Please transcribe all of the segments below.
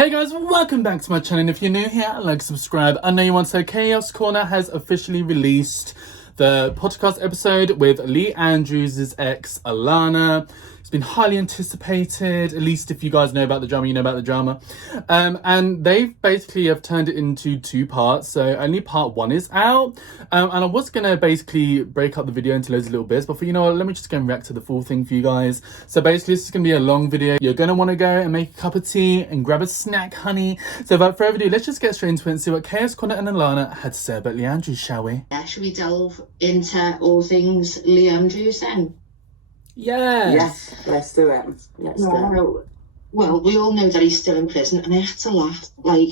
Hey guys, welcome back to my channel. If you're new here, like, subscribe. I know you want to. Chaos Corner has officially released the podcast episode with Lee Andrews' ex, Alana. It's been highly anticipated, at least if you guys know about the drama, you know about the drama. And they basically have turned it into two parts, so only part one is out. And I was going to basically break up the video into loads of little bits, but for, you know what, let me just go and react to the full thing for you guys. So basically, this is going to be a long video. You're going to want to go and make a cup of tea and grab a snack, honey. So without further ado, let's just get straight into it and see what Chaos Corner and Alana had to say about Lee Andrews, shall we? Yeah, should we delve into all things Lee Andrews then? Yeah. Yes, let's do it. Let's do it. Well, we all know that he's still in prison, and I had to laugh. Like,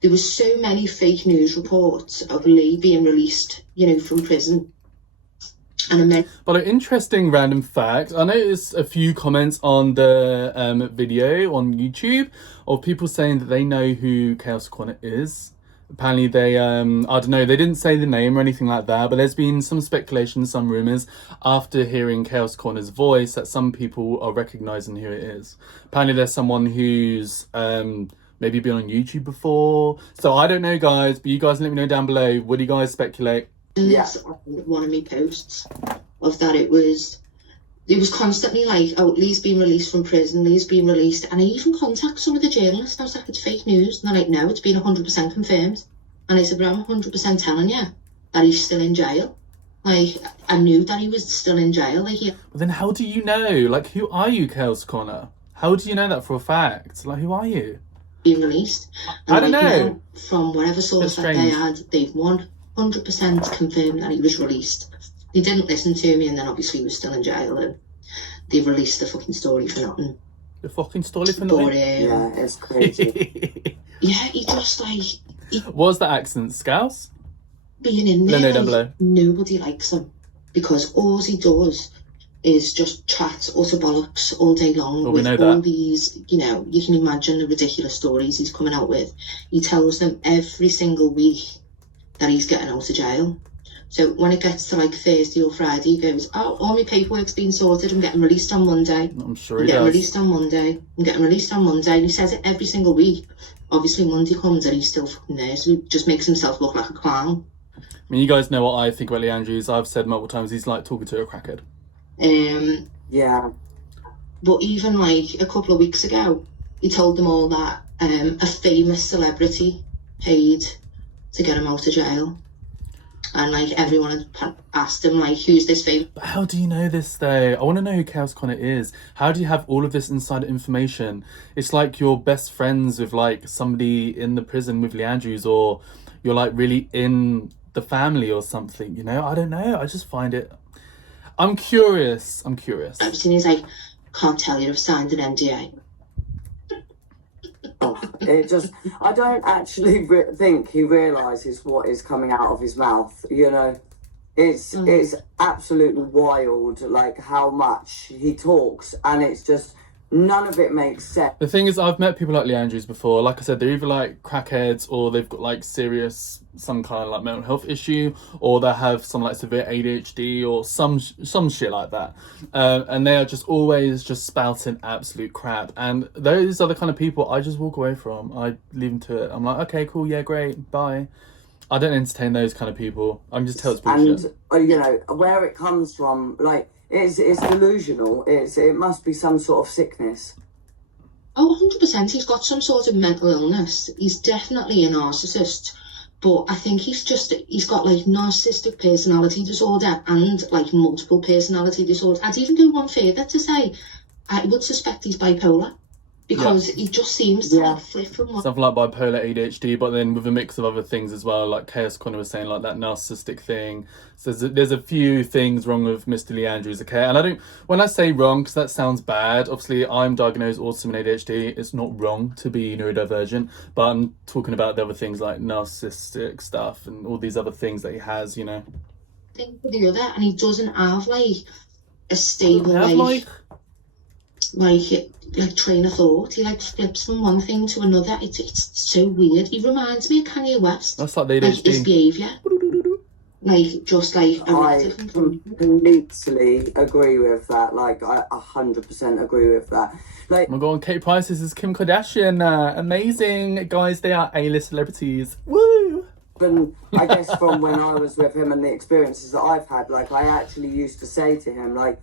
there was so many fake news reports of Lee being released, you know, from prison. But an interesting random fact, I noticed a few comments on the video on YouTube of people saying that they know who Chaos Corner is. Apparently they, I don't know, they didn't say the name or anything like that, but there's been some speculation, some rumours after hearing Chaos Corner's voice that some people are recognising who it is. Apparently there's someone who's maybe been on YouTube before. So I don't know, guys, but you guys let me know down below. What do you guys speculate? Yes, one of my posts of that it was constantly like, oh, Lee's been released from prison, Lee's been released. And I even contacted some of the journalists. I was like, it's fake news. And they're like, no, it's been 100% confirmed. And I said, but I'm 100% telling you that he's still in jail. Like, I knew that he was still in jail. Like, But then how do you know? Like, who are you, Chaos Corner? How do you know that for a fact? Like, who are you? Being released. And I don't know. Now, from whatever source that they had, they've 100% confirmed that he was released. They didn't listen to me, and then obviously he was still in jail, and they released the fucking story for nothing. The fucking story for nothing? Yeah, it's crazy. Yeah, he just like... What was that accent? Scouse? Being in there, down below. Nobody likes him, because all he does is just chat utter bollocks all day long with all these, you know, you can imagine the ridiculous stories he's coming out with. He tells them every single week that he's getting out of jail. So when it gets to like Thursday or Friday, he goes, oh, all my paperwork's been sorted, I'm getting released on Monday. I'm sure he does. I'm getting released on Monday. And he says it every single week. Obviously Monday comes and he's still fucking there, so he just makes himself look like a clown. I mean, you guys know what I think about Lee Andrews. I've said multiple times he's like talking to a crackhead. Yeah. But even like a couple of weeks ago, he told them all that a famous celebrity paid to get him out of jail. And like everyone had asked him, like, who's this famous? But how do you know this though? I want to know who Chaos Corner is. How do you have all of this insider information? It's like you're best friends with like somebody in the prison with Lee Andrews, or you're like really in the family or something, you know? I don't know. I just find it... I'm curious. And he's like, can't tell you, I've signed an NDA. Oh, it just, I don't actually think he realises what is coming out of his mouth, you know. It's absolutely wild, like how much he talks, and it's just, none of it makes sense. The thing is, I've met people like Lee Andrews before. Like I said, they're either like crackheads, or they've got like serious, some kind of like mental health issue, or they have some like severe ADHD or some shit like that. And they are just always just spouting absolute crap. And those are the kind of people I just walk away from. I leave them to it. I'm like, okay, cool, yeah, great, bye. I don't entertain those kind of people. I'm just tell it's bullshit. And you know where it comes from, like. It's delusional. It must be some sort of sickness. Oh, 100%. He's got some sort of mental illness. He's definitely a narcissist. But I think he's got like narcissistic personality disorder and like multiple personality disorders. I'd even go one further to say I would suspect he's bipolar. Because he just seems to flip from one. Something like bipolar, ADHD, but then with a mix of other things as well, like Chaos Corner was saying, like that narcissistic thing. So there's a few things wrong with Mr. Lee Andrews, okay? And when I say wrong, because that sounds bad, obviously I'm diagnosed autism and ADHD. It's not wrong to be neurodivergent, but I'm talking about the other things like narcissistic stuff and all these other things that he has, you know. Thing for the other, and he doesn't have like a stable like train of thought. He like flips from one thing to another. It's so weird. He reminds me of Kanye West. That's like the ADHD. Like his behaviour. like just like I completely agree with that. Like, I 100% agree with that. Like, oh my god, Kate Price, this is Kim Kardashian. Amazing. Guys, they are A-list celebrities. Woo! even I guess from when I was with him and the experiences that I've had, like, I actually used to say to him, like,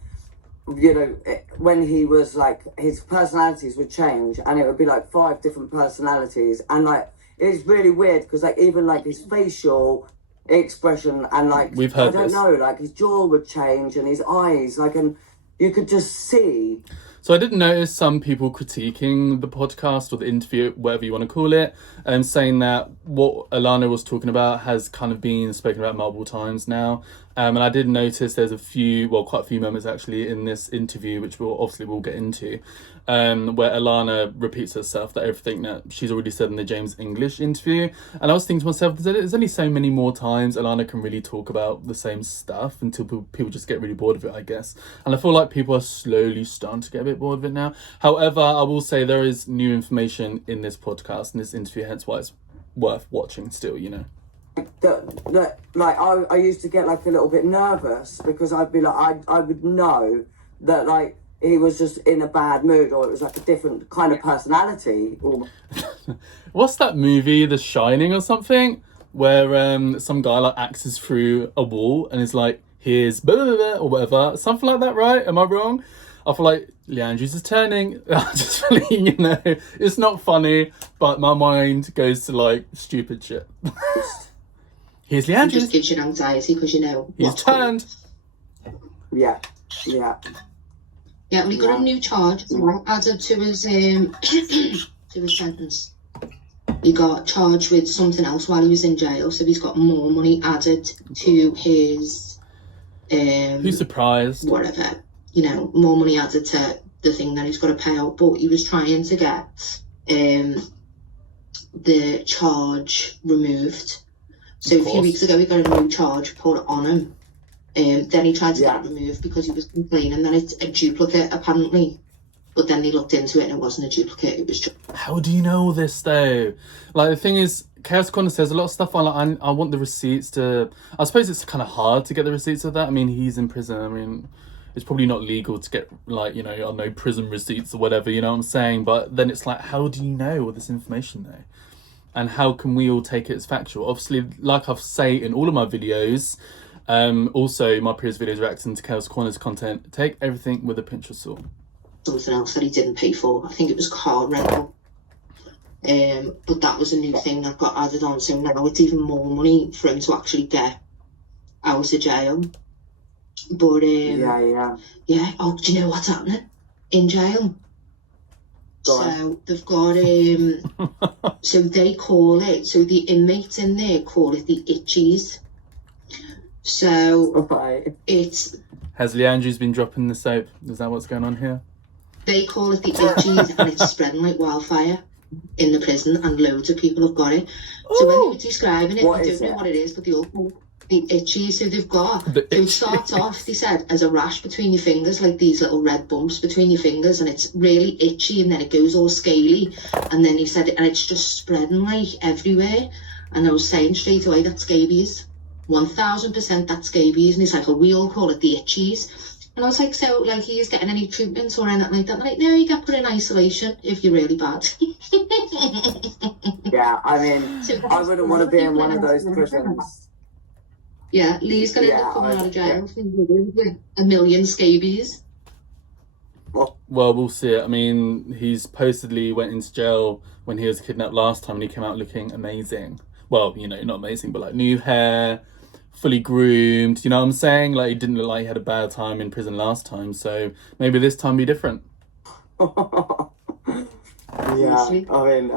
you know, when he was like, his personalities would change and it would be like 5 different personalities, and like it's really weird because like even like his facial expression and like we've heard I don't know, like his jaw would change and his eyes, like, and you could just see. So I did notice some people critiquing the podcast or the interview, whatever you want to call it, and saying that what Alana was talking about has kind of been spoken about multiple times now. And I did notice there's quite a few moments actually in this interview, which we'll get into, where Alana repeats herself, that everything that she's already said in the James English interview. And I was thinking to myself, there's only so many more times Alana can really talk about the same stuff until people just get really bored of it, I guess. And I feel like people are slowly starting to get a bit bored of it now. However, I will say there is new information in this podcast and this interview, hence why it's worth watching still, you know. Like I used to get like a little bit nervous because I'd be like, I would know that like he was just in a bad mood or it was like a different kind of personality. What's that movie, The Shining or something, where some guy like axes through a wall and is like, here's blah, blah, blah, or whatever, something like that, right? Am I wrong? I feel like Lee Andrews is turning. Just feeling, you know, it's not funny, but my mind goes to like stupid shit. Here's Lee Andrews. It just gives you anxiety because you know he's turned. Yeah. Yeah, we got a new charge added to his to his sentence. He got charged with something else while he was in jail, so he's got more money added to his. Who's surprised? Whatever, you know, more money added to the thing that he's got to pay out. But he was trying to get the charge removed. So a few weeks ago, he got a new charge put on him. Then he tried to get it removed because he was complaining that it's a duplicate, apparently. But then they looked into it and it wasn't a duplicate, it was just... How do you know all this, though? Like, the thing is, Chaos Corner says a lot of stuff. I want the receipts to... I suppose it's kind of hard to get the receipts of that. I mean, he's in prison. I mean, it's probably not legal to get, like, you know, I don't know, prison receipts or whatever, you know what I'm saying? But then it's like, how do you know all this information, though? And how can we all take it as factual? Obviously, like I've say in all of my videos, also my previous videos reacting to Chaos Corner's content, take everything with a pinch of salt. Something else that he didn't pay for. I think it was car rental. But that was a new thing that got added on. So now it's even more money for him to actually get out of jail. But yeah. Oh, do you know what's happening in jail? So they've got so they call it, so the inmates in there call it the itchies. So it's... Has Lee Andrews been dropping the soap? Is that what's going on here? They call it the itchies and it's spreading like wildfire in the prison and loads of people have got it. So when they were describing it, I don't know what it is, but they all call the itchies. So they've got, so it starts off, they said, as a rash between your fingers, like these little red bumps between your fingers, and it's really itchy, and then it goes all scaly, and then he said, and it's just spreading like everywhere. And I was saying straight away, that's scabies. 1000% that's scabies. And he's like, oh, we all call it the itchies. And I was like, so, like, he's getting any treatment or anything like that? And like, no, you get put in isolation if you're really bad. Yeah, I mean, so I wouldn't want to be in one of those prisons. Yeah, Lee's going to end up coming out of jail with a million scabies. Well, we'll see it. I mean, he's supposedly went into jail when he was kidnapped last time and he came out looking amazing. Well, you know, not amazing, but like new hair, fully groomed, you know what I'm saying? Like, he didn't look like he had a bad time in prison last time, so maybe this time be different. Yeah, I mean,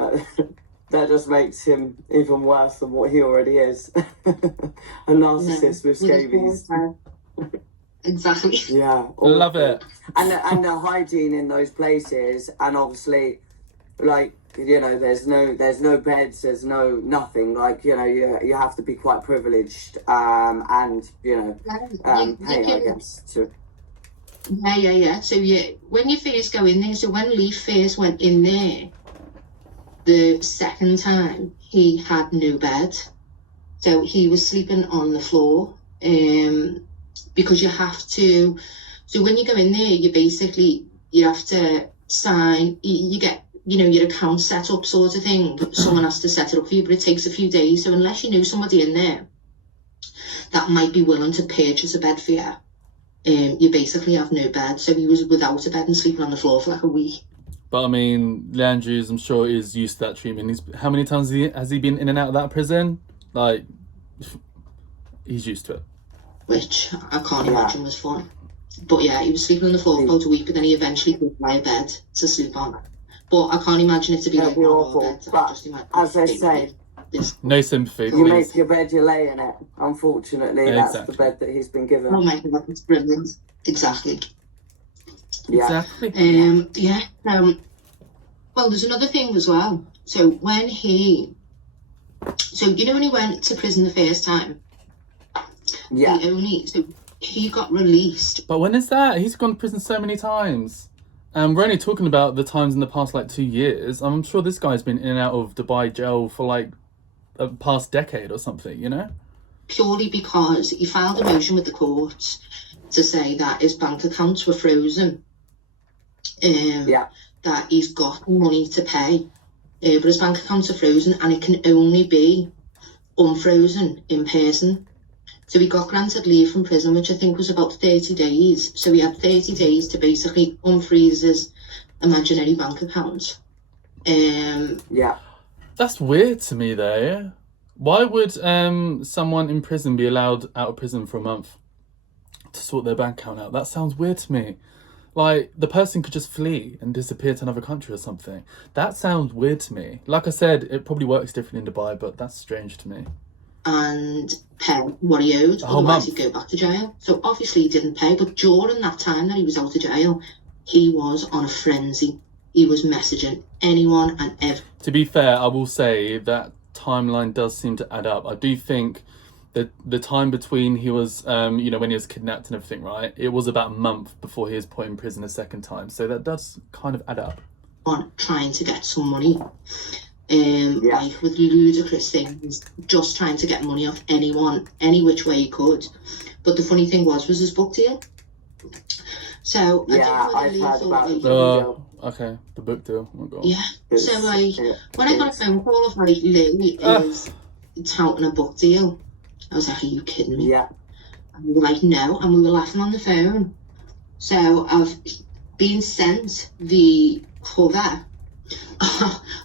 that just makes him even worse than what he already is. A narcissist with scabies. Exactly. Yeah. Love it. And the hygiene in those places, and obviously, like, you know, there's no beds, there's no nothing. Like, you know, you have to be quite privileged, and you know, pay, I guess, to. Yeah. So when you first go in there, so when Lee first went in there, the second time he had no bed, so he was sleeping on the floor because you have to. So when you go in there, you have to sign. You get your account set up, sort of thing. But someone has to set it up for you, but it takes a few days. So unless you know somebody in there that might be willing to purchase a bed for you, you basically have no bed. So he was without a bed and sleeping on the floor for like a week. But I mean, Lee Andrews, I'm sure, is used to that treatment. How many times has he been in and out of that prison? Like, he's used to it. Which I can't imagine was fun. But yeah, he was sleeping on the floor for about a week, but then he eventually could buy a bed to sleep on. But I can't imagine it to be like awful. Bed. But as I say, no sympathy. You please. make your bed, you lay in it. Unfortunately, that's the bed that he's been given. Oh my God, that's brilliant. Exactly. Yeah. Exactly. Yeah. Well, there's another thing as well. So when he went to prison the first time, yeah, he got released. But when is that? He's gone to prison so many times. We're only talking about the times in the past 2 years. I'm sure this guy's been in and out of Dubai jail for a past decade or something, Purely because he filed a motion with the courts to say that his bank accounts were frozen. That he's got money to pay. But his bank accounts are frozen and it can only be unfrozen in person. So he got granted leave from prison, which I think was about 30 days. So he had 30 days to basically unfreeze his imaginary bank account. That's weird to me, though. Why would someone in prison be allowed out of prison for a month to sort their bank account out? That sounds weird to me. The person could just flee and disappear to another country or something. That sounds weird to me. Like I said, it probably works different in Dubai, but that's strange to me. And pay what he owed, otherwise he'd go back to jail. So obviously he didn't pay, but during that time that he was out of jail, he was on a frenzy. He was messaging anyone and everyone. To be fair, I will say that timeline does seem to add up. I do think that the time between he was, when he was kidnapped and everything, right? It was about a month before he was put in prison a second time. So that does kind of add up. On trying to get some money. With ludicrous things, just trying to get money off anyone, any which way he could. But the funny thing was his book deal. So I've heard about it. Okay, the book deal. Oh my God. Yeah. So when I got a phone call of Lee is touting a book deal, I was like, "Are you kidding me?" Yeah. And we were like, "No," and we were laughing on the phone. So I've been sent the cover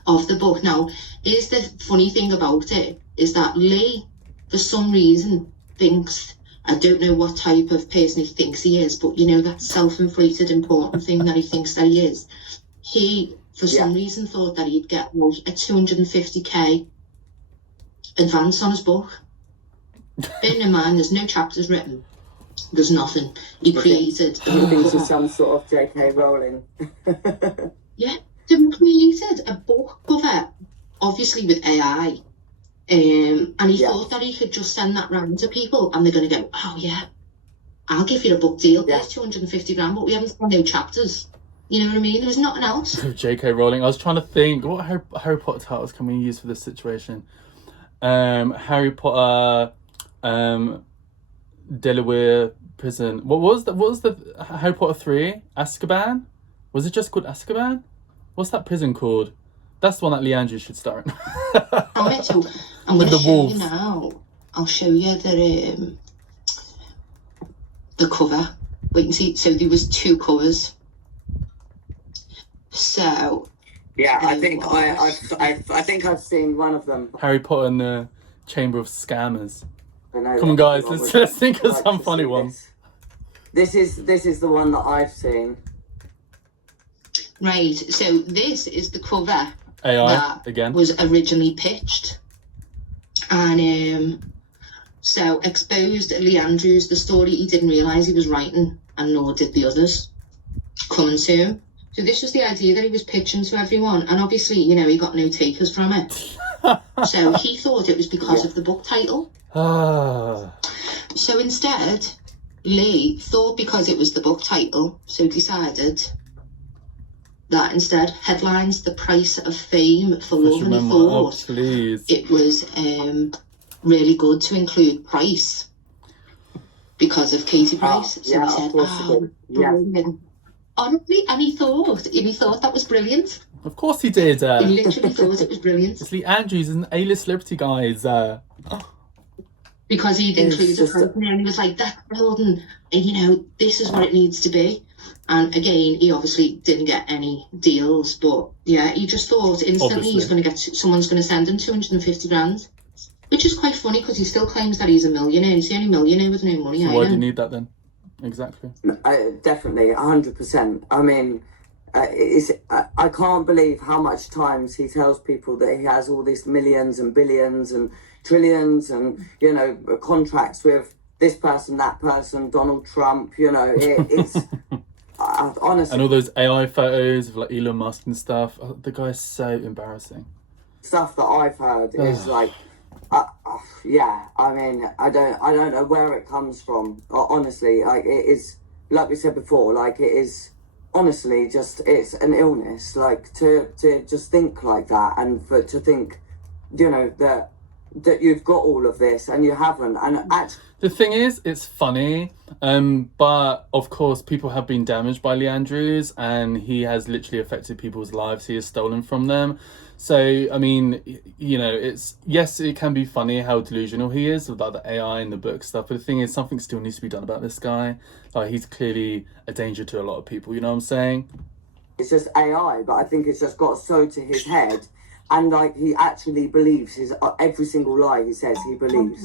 of the book. Now, here's the funny thing about it, is that Lee, for some reason, thinks, I don't know what type of person he thinks he is, but that self-inflated important thing that he thinks that he is. He, for some reason, thought that he'd get a 250k advance on his book. Bearing in mind, there's no chapters written. There's nothing. He created a book cover. This some sort of J.K. Rowling. Yeah. So we created a book cover, obviously with AI, and he thought that he could just send that round to people and they're going to go, "Oh yeah, I'll give you a book deal. There's 250 grand, but we haven't got no chapters." You know what I mean? There was nothing else. J.K. Rowling. I was trying to think, what Harry Potter titles can we use for this situation? Harry Potter, Delaware prison. What was the Harry Potter 3? Azkaban? Was it just called Azkaban? What's that prison called? That's the one that Lee Andrews should star in. Alright, so I'm going to show you now. I'll show you the cover. Wait and see. So there was 2 covers. So I think I think I've seen one of them. Harry Potter and the Chamber of Scammers. Come on, guys, let's think of some funny ones. This is the one that I've seen. Right, so this is the cover AI that again was originally pitched, and so exposed Lee Andrews, the story he didn't realise he was writing, and nor did the others. Coming soon. So this was the idea that he was pitching to everyone, and obviously, he got no takers from it. So he thought it was because of the book title. So instead, Lee thought because it was the book title, so decided that instead, headlines, The Price of Fame for Love, and he thought it was really good to include price. because of Katie Price. So yeah, he said, of course he did. Yeah. brilliant. Honestly, and he thought that was brilliant. Of course he did. He literally thought it was brilliant. Lee Andrews is an A-list celebrity, guys. Because he'd included a quote and he was like, that's golden, and you know, this is what it needs to be. And again, he obviously didn't get any deals, but yeah, he just thought instantly someone's going to send him 250 grand, which is quite funny because he still claims that he's a millionaire. He's the only millionaire with no money. So why do you need that then? Exactly. Definitely, 100%. I mean, I can't believe how much times he tells people that he has all these millions and billions and trillions and, you know, contracts with this person, that person, Donald Trump, you know, it's honestly. And all those AI photos of like Elon Musk and stuff. The guy's so embarrassing. Stuff that I've heard is like, yeah, I mean, I don't know where it comes from. Honestly, like, it is, like we said before, like, it is honestly just, it's an illness. Like, to just think like that, and to think, you know, that you've got all of this and you haven't. And actually, the thing is, it's funny, but of course people have been damaged by Lee Andrews, and he has literally affected people's lives. He has stolen from them. So, I mean, you know, yes, it can be funny how delusional he is about the AI and the book stuff, but the thing is, something still needs to be done about this guy. Like, he's clearly a danger to a lot of people, you know what I'm saying? It's just AI, but I think it's just got so to his head, and like, he actually believes every single lie he says, he believes.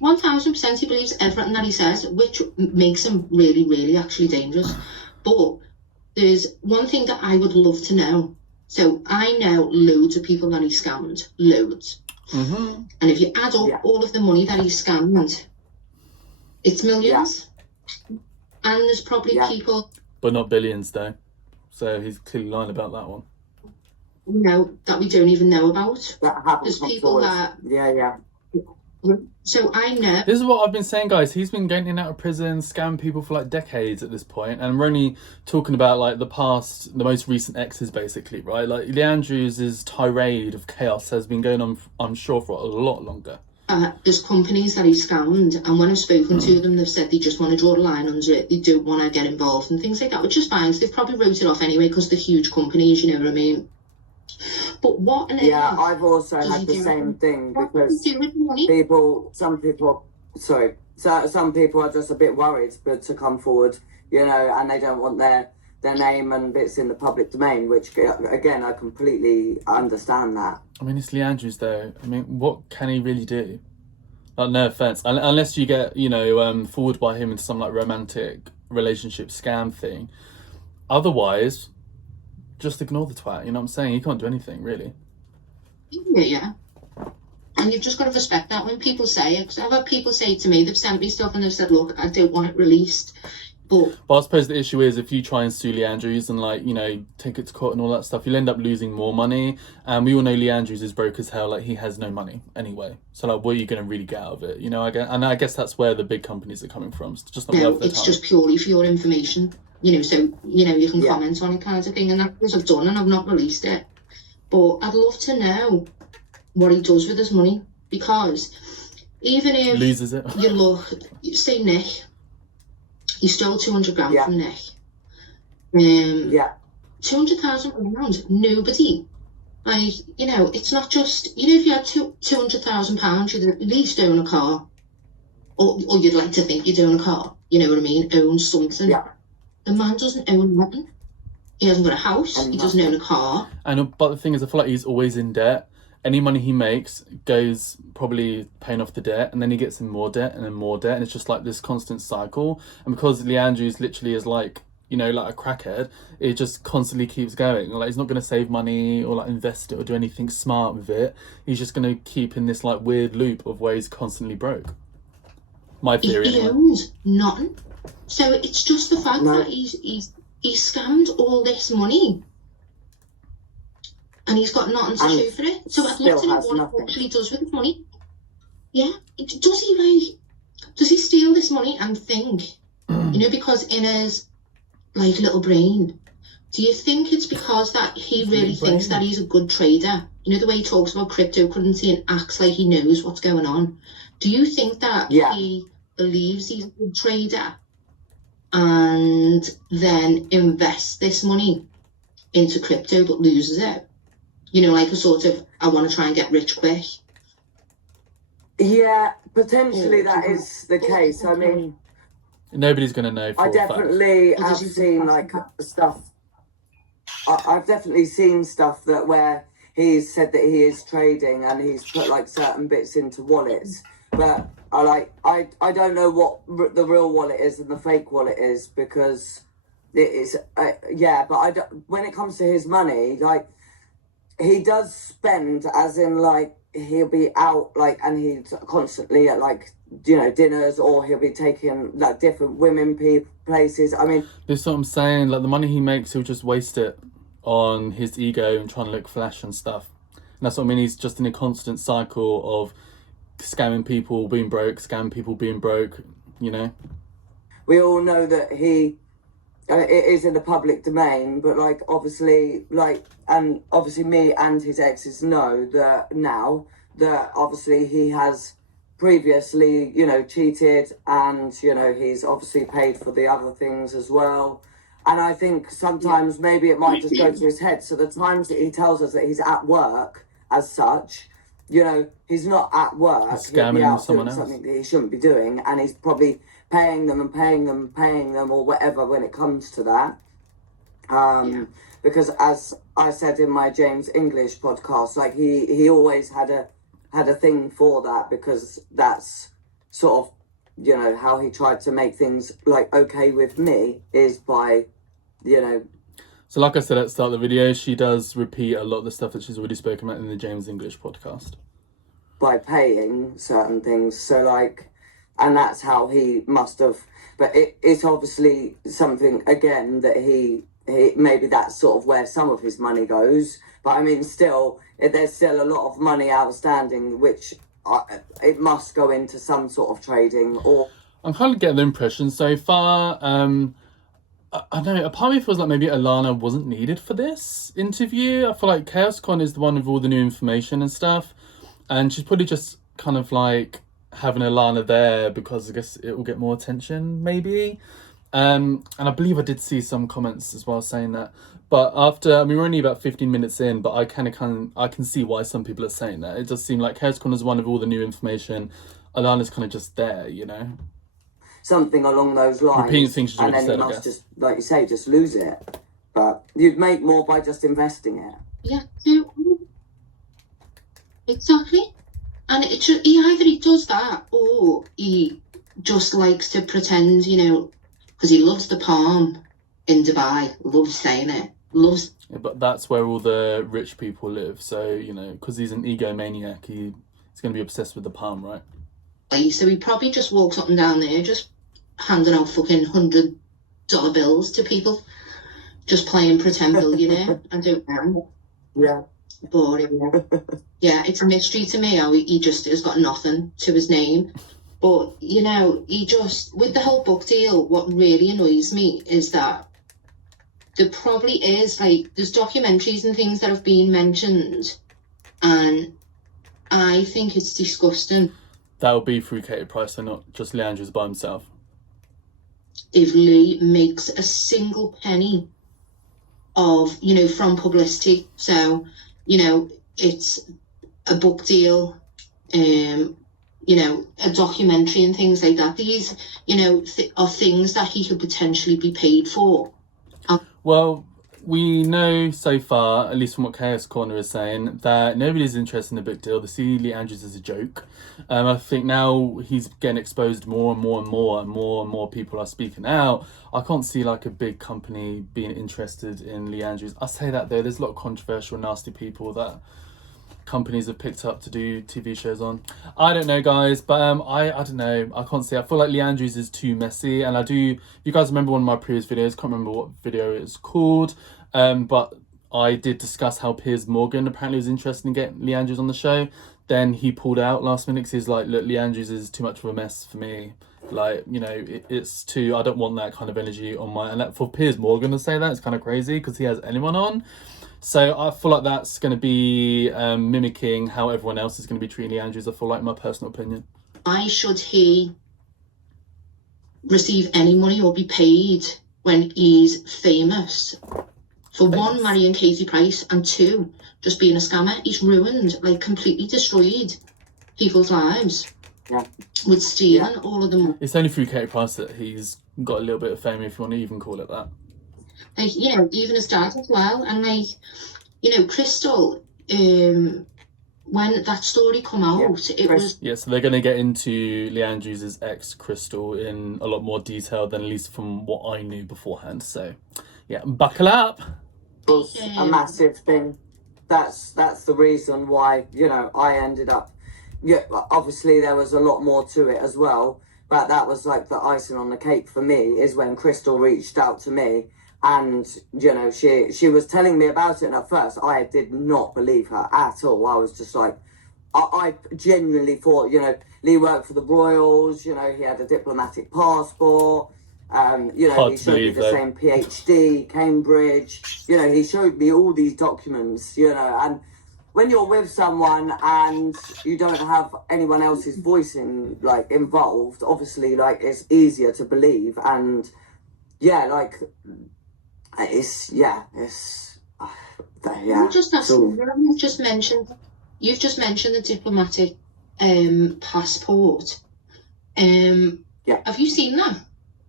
1000% he believes everything that he says, which makes him really, really actually dangerous. But there's one thing that I would love to know. So I know loads of people that he scammed, loads. Mm-hmm. And if you add up all of the money that he scammed, it's millions. Yeah. And there's probably people... But not billions, though. So he's clearly lying about that one. No, that we don't even know about. There's people that... Yeah. So I know. This is what I've been saying, guys. He's been getting out of prison, scamming people for like decades at this point, and we're only talking about like the most recent exes, basically, right? Like, Lee Andrews' tirade of chaos has been going on, I'm sure, for a lot longer. There's companies that he scammed, and when I've spoken to them, they've said they just want to draw a line under it. They don't want to get involved and things like that, which is fine. So they've probably wrote it off anyway because they're huge companies, you know what I mean? But what on earth? Yeah, I've also had the same thing, because some people are just a bit worried to come forward, you know, and they don't want their name and bits in the public domain, which, again, I completely understand that. I mean, it's Lee Andrews, though. I mean, what can he really do? No offense, unless you get, you know, fooled by him into some like romantic relationship scam thing. Otherwise, just ignore the twat, you know what I'm saying? You can't do anything, really. Yeah. And you've just got to respect that when people say it. Because I've had people say to me, they've sent me stuff and they've said, look, I don't want it released. But I suppose the issue is, if you try and sue Lee Andrews and, like, you know, take it to court and all that stuff, you'll end up losing more money. And we all know Lee Andrews is broke as hell. Like, he has no money anyway. So, like, what are you going to really get out of it? You know, I guess that's where the big companies are coming from. It's just not worth their time. It's just purely for your information. You know, so, you know, you can comment on it kind of thing. And that's what I've done, and I've not released it. But I'd love to know what he does with his money. Because even if loses it, you look, say Nick, he stole 200 grand from Nick. 200,000 pounds, nobody. Like, you know, it's not just, you know, if you had 200,000 pounds, you'd at least own a car. Or you'd like to think you'd own a car, you know what I mean? Own something. Yeah. The man doesn't own nothing. He hasn't got a house, he doesn't own a car. But the thing is, I feel like he's always in debt. Any money he makes goes probably paying off the debt, and then he gets in more debt and then more debt, and it's just like this constant cycle. And because Lee Andrews literally is like, you know, like a crackhead, it just constantly keeps going. Like, he's not going to save money or like invest it or do anything smart with it. He's just going to keep in this like weird loop of where he's constantly broke. My theory. He owns nothing. So it's just the fact that he's scammed all this money. And he's got nothing to show for it. So I'd love to know what he actually does with his money. Yeah. Does he steal this money and think, you know, because in his, like, little brain, do you think it's because that he really thinks that he's a good trader? You know, the way he talks about cryptocurrency and acts like he knows what's going on. Do you think that he believes he's a good trader and then invests this money into crypto but loses it. You know, like a sort of, I want to try and get rich quick. Yeah, potentially that is the case. I mean, nobody's going to know. I definitely have seen like stuff. I've definitely seen stuff that where he's said that he is trading and he's put like certain bits into wallets, but I don't know what the real wallet is and the fake wallet is, because it is but when it comes to his money, like, he does spend, as in like he'll be out like and he's constantly at like, you know, dinners, or he'll be taking like different women places. I mean, this is what I'm saying, like the money he makes, he'll just waste it on his ego and trying to look flash and stuff. And that's what I mean, he's just in a constant cycle of scamming people being broke, you know. We all know that it is in the public domain, but like obviously me and his exes know that now that obviously he has previously, you know, cheated, and you know he's obviously paid for the other things as well. And I think sometimes maybe it might just go to his head. So the times that he tells us that he's at work as such, you know, he's not at work. He's scamming someone else. Something that he shouldn't be doing, and he's probably paying them or whatever when it comes to that. Because as I said in my James English podcast, like he always had a thing for that, because that's sort of, you know, how he tried to make things like okay with me, is by, you know. So like I said at the start of the video, she does repeat a lot of the stuff that she's already spoken about in the James English podcast. By paying certain things. So like, and that's how he must have, but it's obviously something, again, that he maybe that's sort of where some of his money goes. But I mean, still, there's still a lot of money outstanding, which it must go into some sort of trading. Or I'm kind of getting the impression so far, I don't know, a part of me feels like maybe Alana wasn't needed for this interview. I feel like ChaosCon is the one with all the new information and stuff, and she's probably just kind of like having Alana there because I guess it will get more attention, maybe. And I believe I did see some comments as well saying that. But after, I mean, we're only about 15 minutes in, but I can see why some people are saying that. It does seem like ChaosCon is one of all the new information. Alana's kind of just there, you know? Something along those lines. Repeating things she's already said, I guess. And then you must just, like you say, just lose it. But you'd make more by just investing it. Yeah, exactly. And either he does that, or he just likes to pretend, you know, because he loves the palm in Dubai, loves saying it, loves. Yeah, but that's where all the rich people live. So, you know, because he's an egomaniac, he's going to be obsessed with the palm, right? So he probably just walks up and down there, just handing out fucking $100 bills to people, just playing pretend billionaire. I don't know. Yeah. Boring. Yeah, it's a mystery to me how he just has got nothing to his name. But, you know, he just, with the whole book deal, what really annoys me is that there probably is, like, there's documentaries and things that have been mentioned, and I think it's disgusting. That would be through Katie Price, so not just Lee Andrews by himself. If Lee makes a single penny of, you know, from publicity, so, you know, it's a book deal, you know, a documentary and things like that. These, you know, are things that he could potentially be paid for. Well, we know so far, at least from what Chaos Corner is saying, that nobody's interested in the book deal. They see Lee Andrews as a joke. I think now he's getting exposed more and more people are speaking out. I can't see like a big company being interested in Lee Andrews. I say that though, there's a lot of controversial, nasty people that companies have picked up to do TV shows on. I don't know, guys, but I don't know. I can't say. I feel like Lee Andrews is too messy, and I do. You guys remember one of my previous videos? Can't remember what video it's called, but I did discuss how Piers Morgan apparently was interested in getting Lee Andrews on the show. Then he pulled out last minute because he's like, look, Lee Andrews is too much of a mess for me. Like, you know, it's too. I don't want that kind of energy on my. And that, for Piers Morgan to say that, it's kind of crazy because he has anyone on. So I feel like that's going to be mimicking how everyone else is going to be treating Lee Andrews, I feel like, in my personal opinion. Why should he receive any money or be paid when he's famous. For one, marrying Katie Price, and two, just being a scammer. He's ruined, like completely destroyed people's lives with stealing all of them. It's only through Katie Price that he's got a little bit of fame, if you want to even call it that. Like, you know, even his dad as well. And like, you know, Crystal, when that story come out, it was... Yeah, so they're going to get into Lee Andrews' ex, Crystal, in a lot more detail than at least from what I knew beforehand. So, yeah, buckle up. It was a massive thing. That's the reason why, you know, I ended up... Yeah, obviously there was a lot more to it as well, but that was like the icing on the cake for me, is when Crystal reached out to me. And, you know, she was telling me about it, and at first I did not believe her at all. I was just like, I genuinely thought, you know, Lee worked for the Royals, you know, he had a diplomatic passport, you know, he showed me the same PhD, Cambridge, you know, he showed me all these documents, you know, and when you're with someone and you don't have anyone else's voice involved, obviously, like, it's easier to believe. And, yeah, like... You just mentioned the diplomatic passport. Have you seen that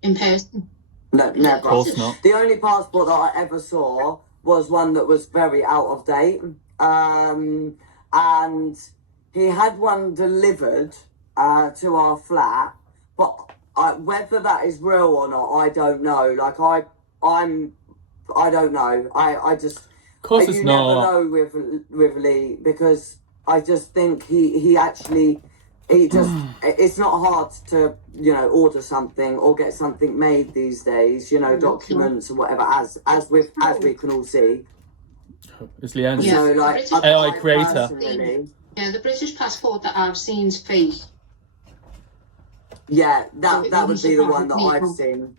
in person? No, never. Of course not. The only passport that I ever saw was one that was very out of date. And he had one delivered to our flat, but whether that is real or not, I don't know. Like, I don't know. I just... Of course it's not. You never know with Lee, because I just think he actually... it's not hard to, you know, order something or get something made these days, you know, documents or whatever, as we can all see. It's Lee Andrews. So, like, AI creator. Yeah, the British passport that I've seen is fake. Yeah, that would be the one that I've seen.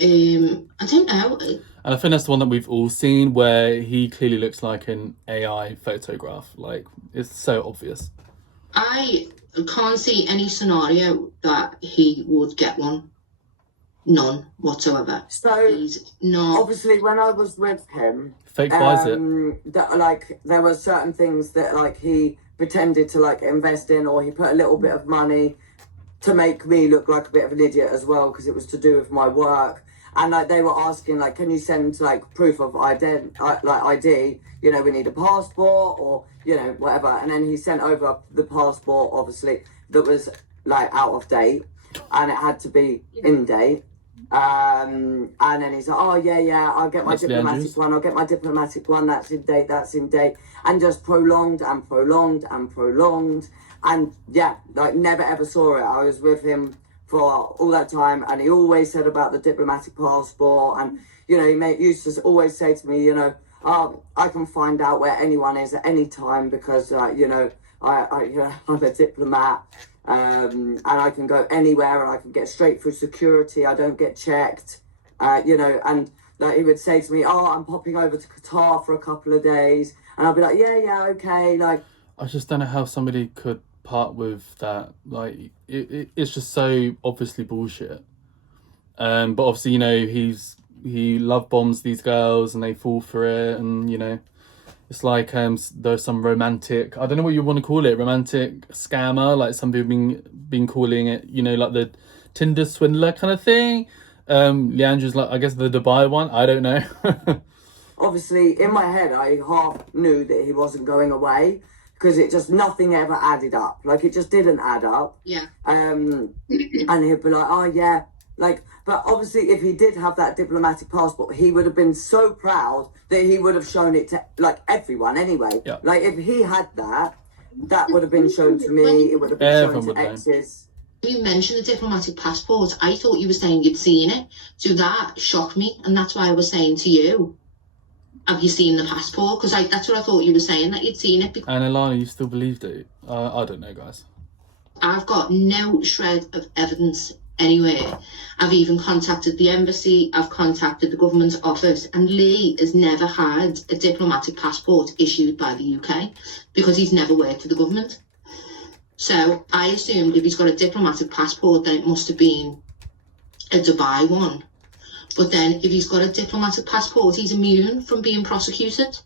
I don't know. And I think that's the one that we've all seen, where he clearly looks like an AI photograph. Like, it's so obvious. I can't see any scenario that he would get one. None whatsoever. So, he's not... obviously, when I was with him... Fake buys it. Like, there were certain things that, like, he pretended to, like, invest in, or he put a little bit of money to make me look like a bit of an idiot as well, because it was to do with my work. And, like, they were asking, like, can you send, like, proof of ID? You know, we need a passport or, you know, whatever. And then he sent over the passport, obviously, that was, like, out of date. And it had to be in date. And then he's like, oh, yeah, I'll get my diplomatic one. I'll get my diplomatic one. That's in date. And just prolonged and prolonged and prolonged. And, yeah, like, never, ever saw it. I was with him for all that time, and he always said about the diplomatic passport, and, you know, he used to always say to me, you know, I can find out where anyone is at any time, because, you know, I'm a diplomat, and I can go anywhere, and I can get straight through security, I don't get checked, you know, and, like, he would say to me, I'm popping over to Qatar for a couple of days, and I'd be like, yeah, okay, like... I just don't know how somebody could part with that. Like, it's just so obviously bullshit. But obviously, you know, he love bombs these girls and they fall for it, and, you know, it's like there's some romantic, I don't know what you want to call it, romantic scammer, like some people been calling it, you know, like the Tinder swindler kind of thing. Lee Andrews, like, I guess the Dubai one, I don't know. Obviously, in my head, I half knew that he wasn't going away, because it just, nothing ever added up. Like, it just didn't add up. Yeah. And he'd be like, oh, yeah. Like, but obviously, if he did have that diplomatic passport, he would have been so proud that he would have shown it to, like, everyone anyway. Yeah. Like, if he had that would have been shown to me. It would have been shown to exes. You mentioned the diplomatic passport. I thought you were saying you'd seen it. So that shocked me. And that's why I was saying to you, have you seen the passport? Because that's what I thought you were saying, that you'd seen it. And Alana, you still believed it? I don't know, guys. I've got no shred of evidence anywhere. I've even contacted the embassy. I've contacted the government office. And Lee has never had a diplomatic passport issued by the UK because he's never worked for the government. So I assumed if he's got a diplomatic passport, then it must have been a Dubai one. But then if he's got a diplomatic passport, he's immune from being prosecuted.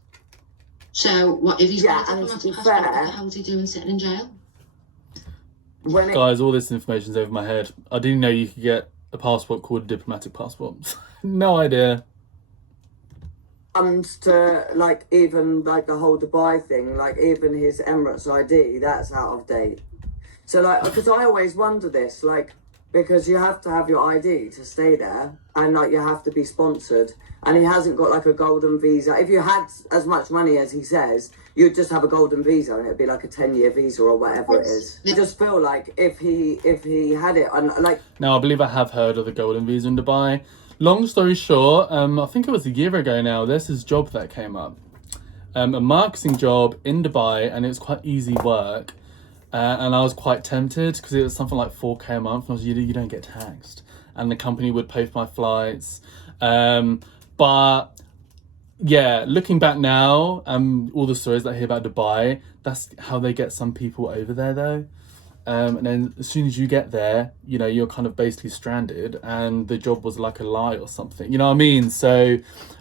So what if he's got a diplomatic passport, what the hell is he doing sitting in jail? Guys, all this information's over my head. I didn't know you could get a passport called a diplomatic passport. No idea. Comes to like even like the whole Dubai thing, like even his Emirates ID, that's out of date. So like, because I always wonder this, like, because you have to have your ID to stay there, and like you have to be sponsored, and he hasn't got like a golden visa. If you had as much money as he says, you'd just have a golden visa, and it'd be like a 10-year visa or whatever it is. I just feel like if he had it, and like. Now I believe I have heard of the golden visa in Dubai. Long story short, I think it was a year ago now. There's this job that came up, a marketing job in Dubai, and it was quite easy work. And I was quite tempted because it was something like 4K a month. And I was, you don't get taxed, and the company would pay for my flights. But yeah, looking back now, all the stories that I hear about Dubai, that's how they get some people over there, though. And then as soon as you get there, you know, you're kind of basically stranded, and the job was like a lie or something. You know what I mean? So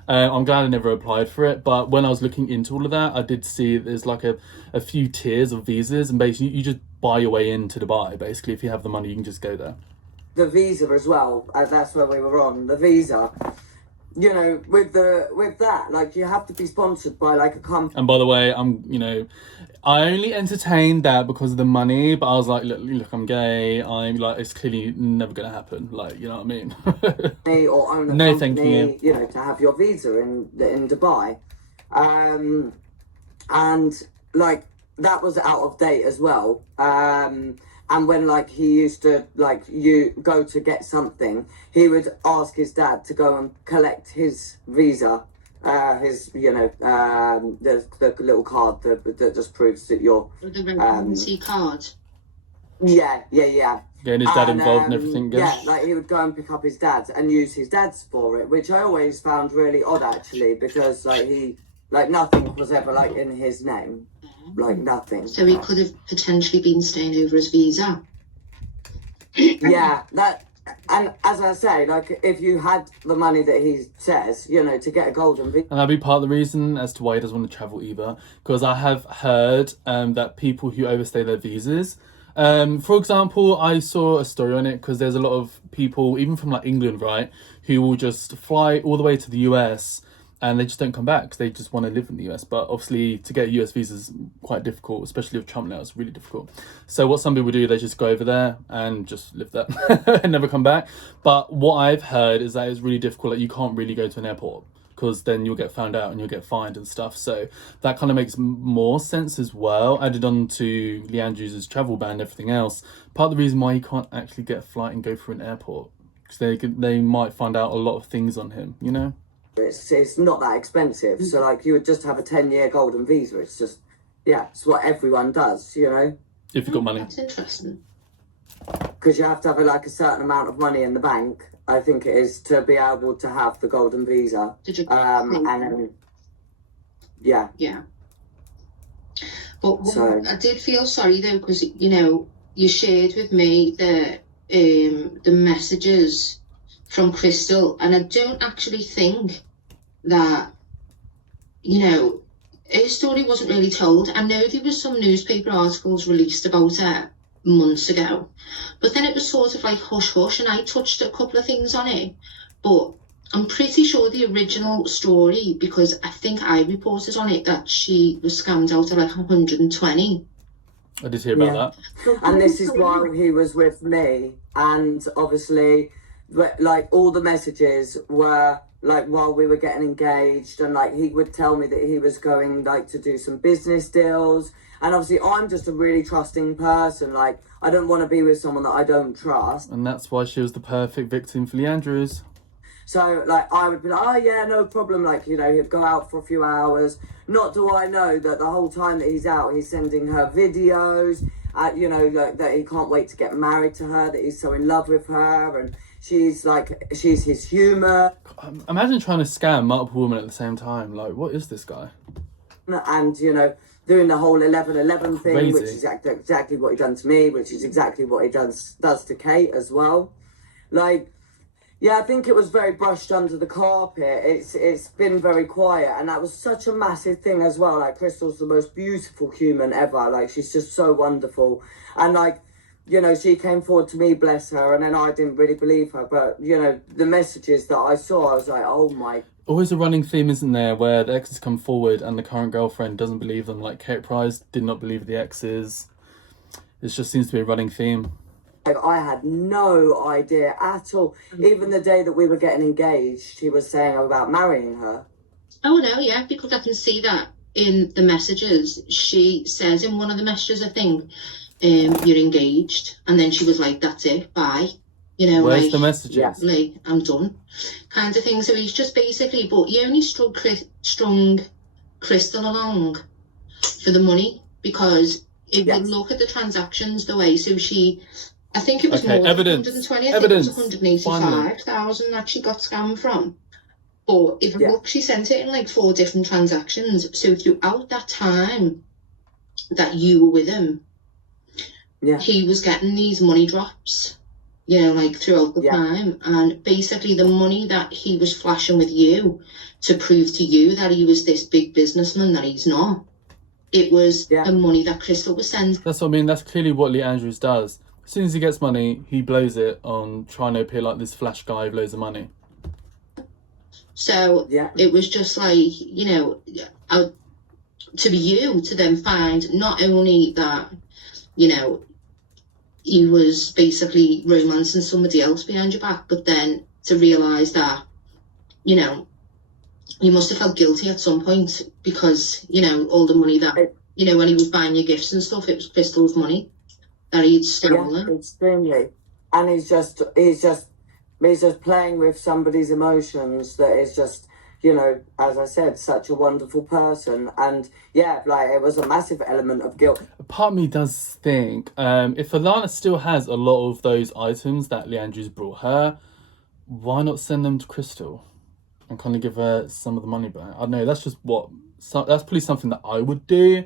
I'm glad I never applied for it. But when I was looking into all of that, I did see there's like a few tiers of visas, and basically you just buy your way into Dubai. Basically, if you have the money, you can just go there. The visa as well, that's where we were on, the visa. You know, with that, like, you have to be sponsored by like a company. And by the way, I only entertained that because of the money, but I was like, look, I'm gay. I'm like, it's clearly never gonna happen. Like, you know what I mean? Or own a no, company, thank you know, to have your visa in Dubai, and like that was out of date as well. And when like he used to like you go to get something, he would ask his dad to go and collect his visa, his the little card that just proves that you're the residency card. Yeah. Getting his dad involved and everything. Yeah, like he would go and pick up his dad's and use his dad's for it, which I always found really odd actually, because like nothing was ever like in his name. Like nothing. So he could have potentially been staying over his visa. Yeah, that, and as I say, like if you had the money that he says, you know, to get a golden visa. And that'd be part of the reason as to why he doesn't want to travel either. Because I have heard that people who overstay their visas, for example, I saw a story on it because there's a lot of people, even from like England, right, who will just fly all the way to the US and they just don't come back because they just want to live in the US. But obviously to get a US visa is quite difficult, especially with Trump now, it's really difficult. So what some people do, they just go over there and just live there and never come back. But what I've heard is that it's really difficult. Like you can't really go to an airport because then you'll get found out and you'll get fined and stuff. So that kind of makes more sense as well. Added on to Lee Andrews' travel ban and everything else. Part of the reason why he can't actually get a flight and go through an airport, because they might find out a lot of things on him, you know? It's not that expensive. So like you would just have a 10-year golden visa. It's just, yeah, it's what everyone does, you know? If you've got money. That's interesting. Because you have to have like a certain amount of money in the bank, I think it is, to be able to have the golden visa. Did you yeah. Yeah. But I did feel sorry though, because you know, you shared with me the messages from Crystal, and I don't actually think that, you know, her story wasn't really told. I know there was some newspaper articles released about her months ago, but then it was sort of like hush hush, and I touched a couple of things on it, but I'm pretty sure the original story, because I think I reported on it that she was scammed out of like 120. I did hear about that. And this is why he was with me, and obviously like all the messages were like while we were getting engaged, and like he would tell me that he was going like to do some business deals, and obviously I'm just a really trusting person. Like I don't want to be with someone that I don't trust, and that's why she was the perfect victim for Lee Andrews. So like I would be like, oh yeah, no problem, like, you know, he'd go out for a few hours. Not do I know that the whole time that he's out, he's sending her videos, you know, like, that he can't wait to get married to her, that he's so in love with her, and she's his humour. Imagine trying to scam multiple women at the same time. Like, what is this guy? and, you know, doing the whole 11/11 thing, Crazy. which is exactly what he done to me, which is exactly what he does to Kate as well. Like, yeah, I think it was very brushed under the carpet. It's been very quiet, and that was such a massive thing as well. Like, Crystal's the most beautiful human ever. Like, she's just so wonderful, and like, you know, she came forward to me, bless her, and then I didn't really believe her. But, you know, the messages that I saw, I was like, oh my. Always a running theme, isn't there, where the exes come forward and the current girlfriend doesn't believe them. Like Kate Price did not believe the exes. It just seems to be a running theme. Like, I had no idea at all. Even the day that we were getting engaged, he was saying about marrying her. Oh no, yeah, because I can see that in the messages. She says in one of the messages, I think, you're engaged, and then she was like, that's it, bye. You know, where's like, the messages? Yeah. like, I'm done, kind of thing. So he's just basically, but he only strung Crystal along for the money, because if you look at the transactions, the way, so she, I think it was more than 120, I think it was 185,000 that she got scammed from. But if you look, she sent it in like 4 different transactions. So throughout that time that you were with him, he was getting these money drops, you know, like throughout the time. And basically the money that he was flashing with you to prove to you that he was this big businessman that he's not, it was the money that Crystal was sending. That's what I mean. That's clearly what Lee Andrews does. As soon as he gets money, he blows it on trying to appear like this flash guy with loads of money. So it was just like, you know, to be you, to then find not only that, you know, he was basically romancing somebody else behind your back, but then to realise that, you know, you must have felt guilty at some point, because, you know, all the money that, you know, when he was buying your gifts and stuff, it was Crystal's money that he'd stolen. Yeah, extremely. And he's just playing with somebody's emotions that is just, you know, as I said, such a wonderful person. And yeah, like, it was a massive element of guilt. Part of me does think, if Alana still has a lot of those items that Lee Andrews brought her, why not send them to Crystal and kind of give her some of the money back? I don't know, that's just that's probably something that I would do.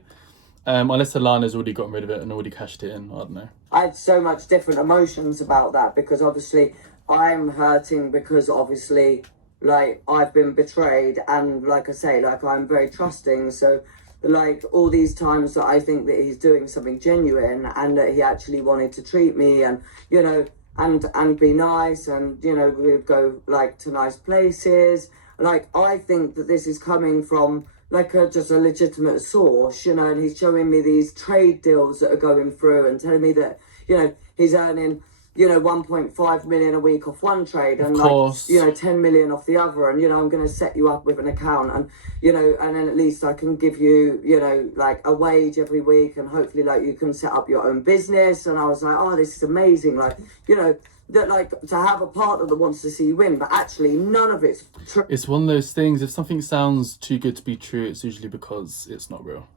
Unless Alana's already gotten rid of it and already cashed it in, I don't know. I had so much different emotions about that, because obviously I'm hurting, because obviously, like, I've been betrayed, and like I say, like, I'm very trusting. So, like, all these times that I think that he's doing something genuine and that he actually wanted to treat me and, you know, and be nice, and, you know, we'd go, like, to nice places. Like, I think that this is coming from, like, just a legitimate source, you know, and he's showing me these trade deals that are going through and telling me that, you know, he's earning, you know, 1.5 million a week off one trade and, like, you know, 10 million off the other. And, you know, I'm going to set you up with an account, and, you know, and then at least I can give you, you know, like, a wage every week, and hopefully, like, you can set up your own business. And I was like, oh, this is amazing. Like, you know, that, like, to have a partner that wants to see you win, but actually none of it's true. It's one of those things, if something sounds too good to be true, it's usually because it's not real.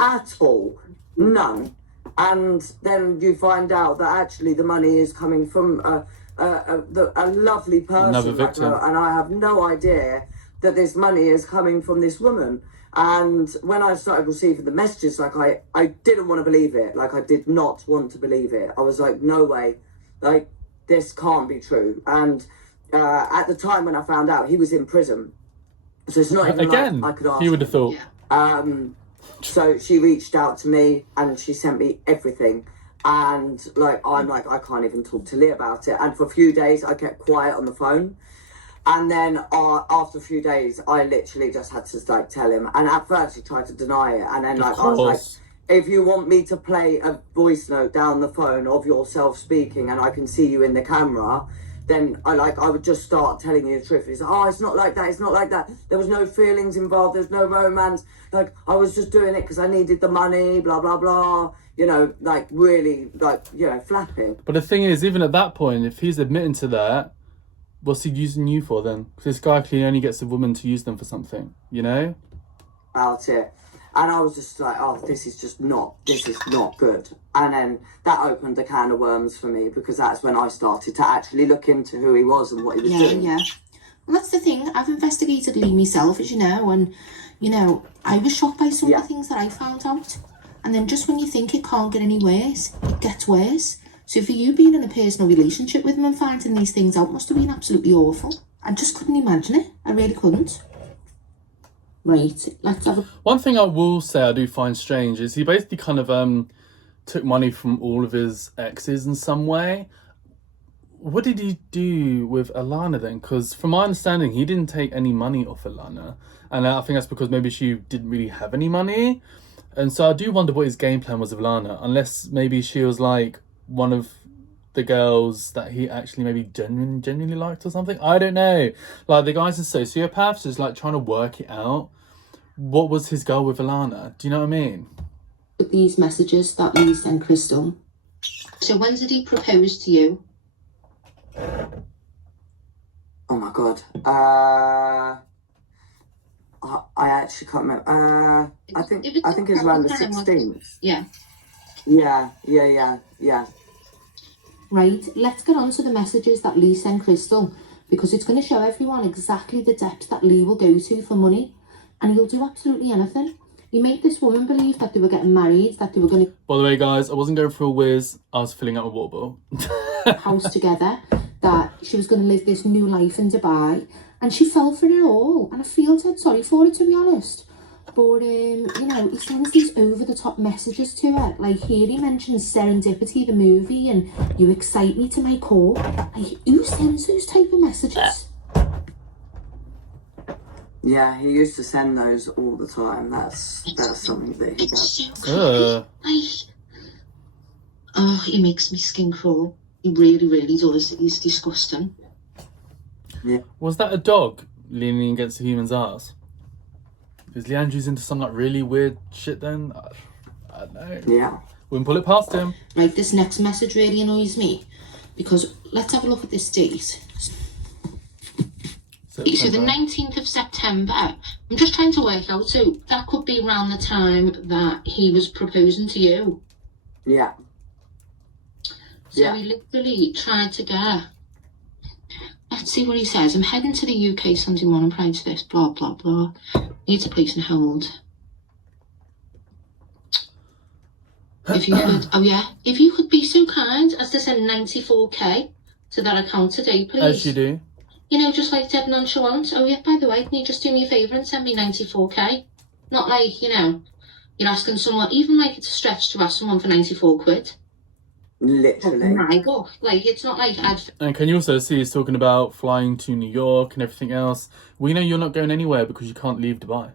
At all. None. And then you find out that actually the money is coming from a lovely person. Another victim. And I have no idea that this money is coming from this woman. And when I started receiving the messages, like, I didn't want to believe it. Like, I did not want to believe it. I was like, no way. Like, this can't be true. And at the time when I found out, he was in prison. So it's not even again, like I could ask. He would have thought. So she reached out to me and she sent me everything. And, like, I'm like, I can't even talk to Lee about it. And for a few days, I kept quiet on the phone. And then after a few days, I literally just had to, like, tell him. And at first, he tried to deny it. And then, like, I was like, if you want me to play a voice note down the phone of yourself speaking and I can see you in the camera, then I would just start telling you the truth. He's like, oh, it's not like that, it's not like that. There was no feelings involved, there's no romance. Like, I was just doing it because I needed the money, blah, blah, blah. You know, like, really, like, you know, flapping. But the thing is, even at that point, if he's admitting to that, what's he using you for then? Because this guy clearly only gets a woman to use them for something, you know? About it. And I was just like, oh, this is not good. And then that opened a can of worms for me, because that's when I started to actually look into who he was and what he was doing. Yeah. Well, that's the thing. I've investigated Lee myself, as you know, and, You know, I was shocked by some of the things that I found out. And then just when you think it can't get any worse, it gets worse. So for you being in a personal relationship with him and finding these things out must have been absolutely awful. I just couldn't imagine it. I really couldn't. Right, let's have a... One thing I will say I do find strange is he basically kind of took money from all of his exes in some way. What did he do with Alana then? Because from my understanding, he didn't take any money off Alana. And I think that's because maybe she didn't really have any money. And so I do wonder what his game plan was with Alana. Unless maybe she was like one of the girls that he actually maybe genuinely liked or something. I don't know. Like, the guy's a sociopath, so it's like trying to work it out. What was his goal with Alana? Do you know what I mean? These messages that Lee sent Crystal. So when did he propose to you? Oh my God. I actually can't remember. I think it's around the 16th. Yeah. Yeah. Right, let's get on to the messages that Lee sent Crystal, because it's going to show everyone exactly the depths that Lee will go to for money, and he'll do absolutely anything. He made this woman believe that they were getting married, that they were going to... By the way, guys, I wasn't going for a whiz. I was filling out a water bottle. ...house together, that she was going to live this new life in Dubai, and she fell for it all, and I feel dead sorry for it, to be honest. But, you know, he sends these over-the-top messages to her. Like, here he mentions Serendipity, the movie, and you excite me to my core. Like, who sends those type of messages? Yeah, he used to send those all the time. That's something that he does. So oh, he makes me skin crawl. He really, really does. He's disgusting. Yeah. Was that a dog leaning against a human's ass? Is Lee Andrews into some like really weird shit then? I don't know. Yeah. Wouldn't pull it past him. Right, this next message really annoys me, because let's have a look at this date. So the 19th of September, I'm just trying to work out, so that could be around the time that he was proposing to you. Yeah. So he literally tried to get... Let's see what he says. I'm heading to the UK Sunday morning prior to this, blah, blah, blah. Need to place and hold. If you could, if you could be so kind as to send 94k to that account today, please. As you do. You know, just like dead nonchalant. Oh yeah, by the way, can you just do me a favour and send me 94k? Not like, you know, you're asking someone, even like it's a stretch to ask someone for 94 quid. Literally. Oh my God. Like, it's not like And can you also see he's talking about flying to New York and everything else? We know you're not going anywhere because you can't leave Dubai.